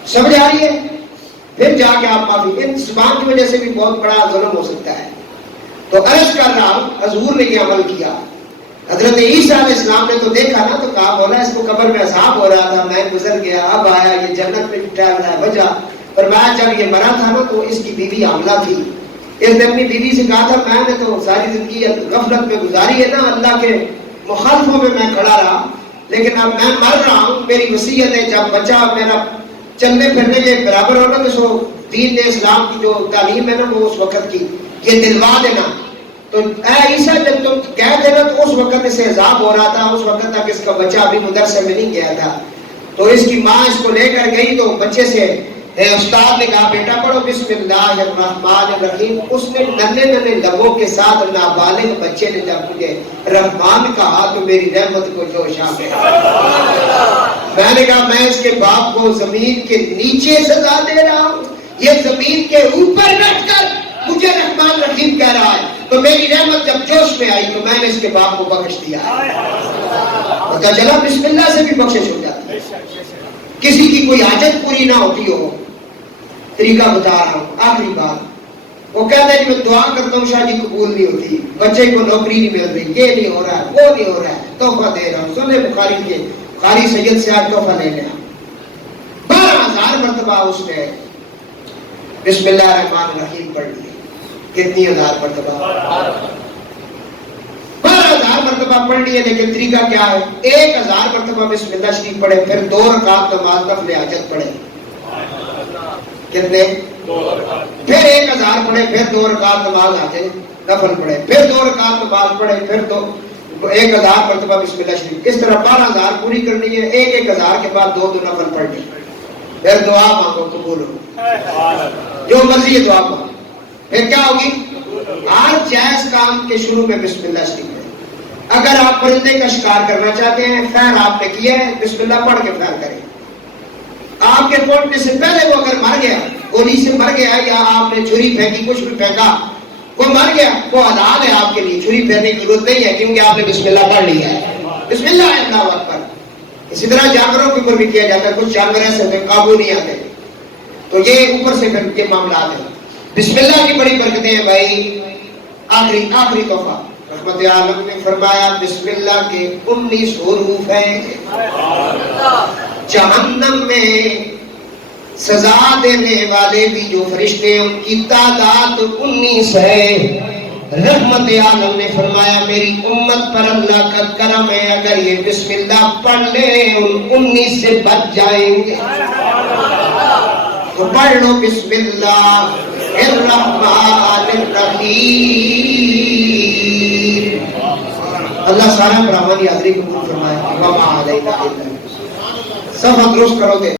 سمجھ آ رہی ہے؟ پھر جا کے آپ معافی. ان زبان کی وجہ سے بھی بہت بڑا ظلم ہو سکتا ہے. تو عرض کر رہا ہوں حضور نے یہ عمل کیا. حضرت عیسیٰ علیہ السلام نے تو دیکھا نا، تو کہا بولا اس کو قبر میں عذاب ہو رہا تھا، میں گزر گیا، اب آیا، یہ جنت میں ٹہل رہا ہے. وجہ فرمایا جب یہ مرا تھا نا تو اس کی بیوی حاملہ تھی. اس نے اپنی بیوی سے کہا تھا میں نے تو ساری زندگی غفلت میں گزاری ہے نا، اللہ کے مخالفوں میں کھڑا رہا، لیکن اب میں مر رہا ہوں، میری وصیت ہے جب بچہ میرا چلنے پھرنے کے برابر ہونا تو سو دین اسلام کی جو تعلیم ہے نا وہ اس وقت کی یہ دلوا دینا. تو اے عیسیٰ جب تم کہہ دینا تو اس وقت اسے عذاب ہو رہا تھا، اس وقت تک اس کا بچہ ابھی مدرسے میں نہیں گیا تھا. تو اس کی ماں اس کو لے کر گئی تو بچے سے استاد نے کہا بیٹا پڑھو بسم اللہ الرحمن الرحیم. اس نے ننھے لبوں کے ساتھ نابالغ بچے نے جب مجھے رحمان کہا تو میری رحمت کو جوش آ گیا. میں نے کہا میں اس کے باپ کو زمین کے نیچے سزا دے رہا ہوں، یہ زمین کے اوپر بیٹھ کر مجھے رحمان رحیم کہہ رہا ہے. تو میری رحمت جب جوش میں آئی تو میں نے اس کے باپ کو بخش دیا. پتا چلا بسم اللہ سے بھی بخشش ہو جاتی ہے. کسی کی کوئی حاجت پوری نہ ہوتی ہو، طریقہ بتا رہا ہوں. آخری بات، وہ کہتا ہے کہ میں دعا کرتا ہوں شادی قبول نہیں ہوتی، بچے کو نوکری نہیں مل رہی، یہ نہیں ہو رہا ہے، وہ نہیں ہو رہا ہے، تحفہ دے رہا ہوں. سنے بخاری کے بخاری سید سے آج تحفہ لے لیا. 12,000 مرتبہ اس نے بسم اللہ الرحمن الرحیم پڑھ لی. کتنی 1000 مرتبہ؟ 12,000 مرتبہ پڑھ لیے. لیکن طریقہ کیا ہے؟ 1,000 مرتبہ بسم اللہ شریف پڑھے، پھر 2 رکعت نماز نفل حاجت پڑھے. کتنے؟ پھر 1000 پڑھے، پھر 2 رکعت نماز آتے نفل پڑھے، پھر 2 رکعت نماز پڑھے، پھر تو 1000 مرتبہ بسم اللہ شریف. اس طرح 12000 پوری کرنی ہے. 1000 کے بعد 2 نفل پڑھنی. پھر دعا مانگو قبول ہو، جو مرضی ہے دعا مانگو. پھر کیا ہوگی؟ ہر جائز کام کے شروع میں بسم اللہ شریف ہے. اگر آپ پرندے کا شکار کرنا چاہتے ہیں، خیر آپ نے کیا ہے، بسم اللہ پڑھ کے خیر کریں. آپ کے پہنچنے سے پہلے وہ اگر مر گیا، گولی سے مر گیا، یا آپ نے چھری پھینکی، کچھ بھی پھینکا، وہ مر گیا، وہ حلال ہے آپ کے لیے. چھری پھینکنے کی ضرورت نہیں ہے کیونکہ آپ نے بسم اللہ پڑھ لیا ہے. بسم اللہ ہے، اللہ اکبر. اسی طرح جانوروں کے اوپر بھی کیا جاتا ہے. کچھ جانور ایسے ہوتے ہیں قابو نہیں آتے، تو یہ اوپر سے پھر یہ معاملات ہیں. بسم اللہ کی بڑی برکتیں ہیں بھائی. آخری تحفہ رحمت عالم نے فرمایا بسم اللہ کے 19 حروف ہیں. جہنم میں سزا دینے والے بھی جو فرشتے ہیں ان کی تعداد 19 ہے. رحمت عالم نے فرمایا میری امت پر اللہ کا کرم ہے، اگر یہ بسم اللہ پڑھ لے ان 19 سے بچ جائیں گے. تو پڑھ لو بسم اللہ الرحمن الرحیم. اللہ سارا برہمانی حاضری کو فرمائے. صفحہ درست کرو گے.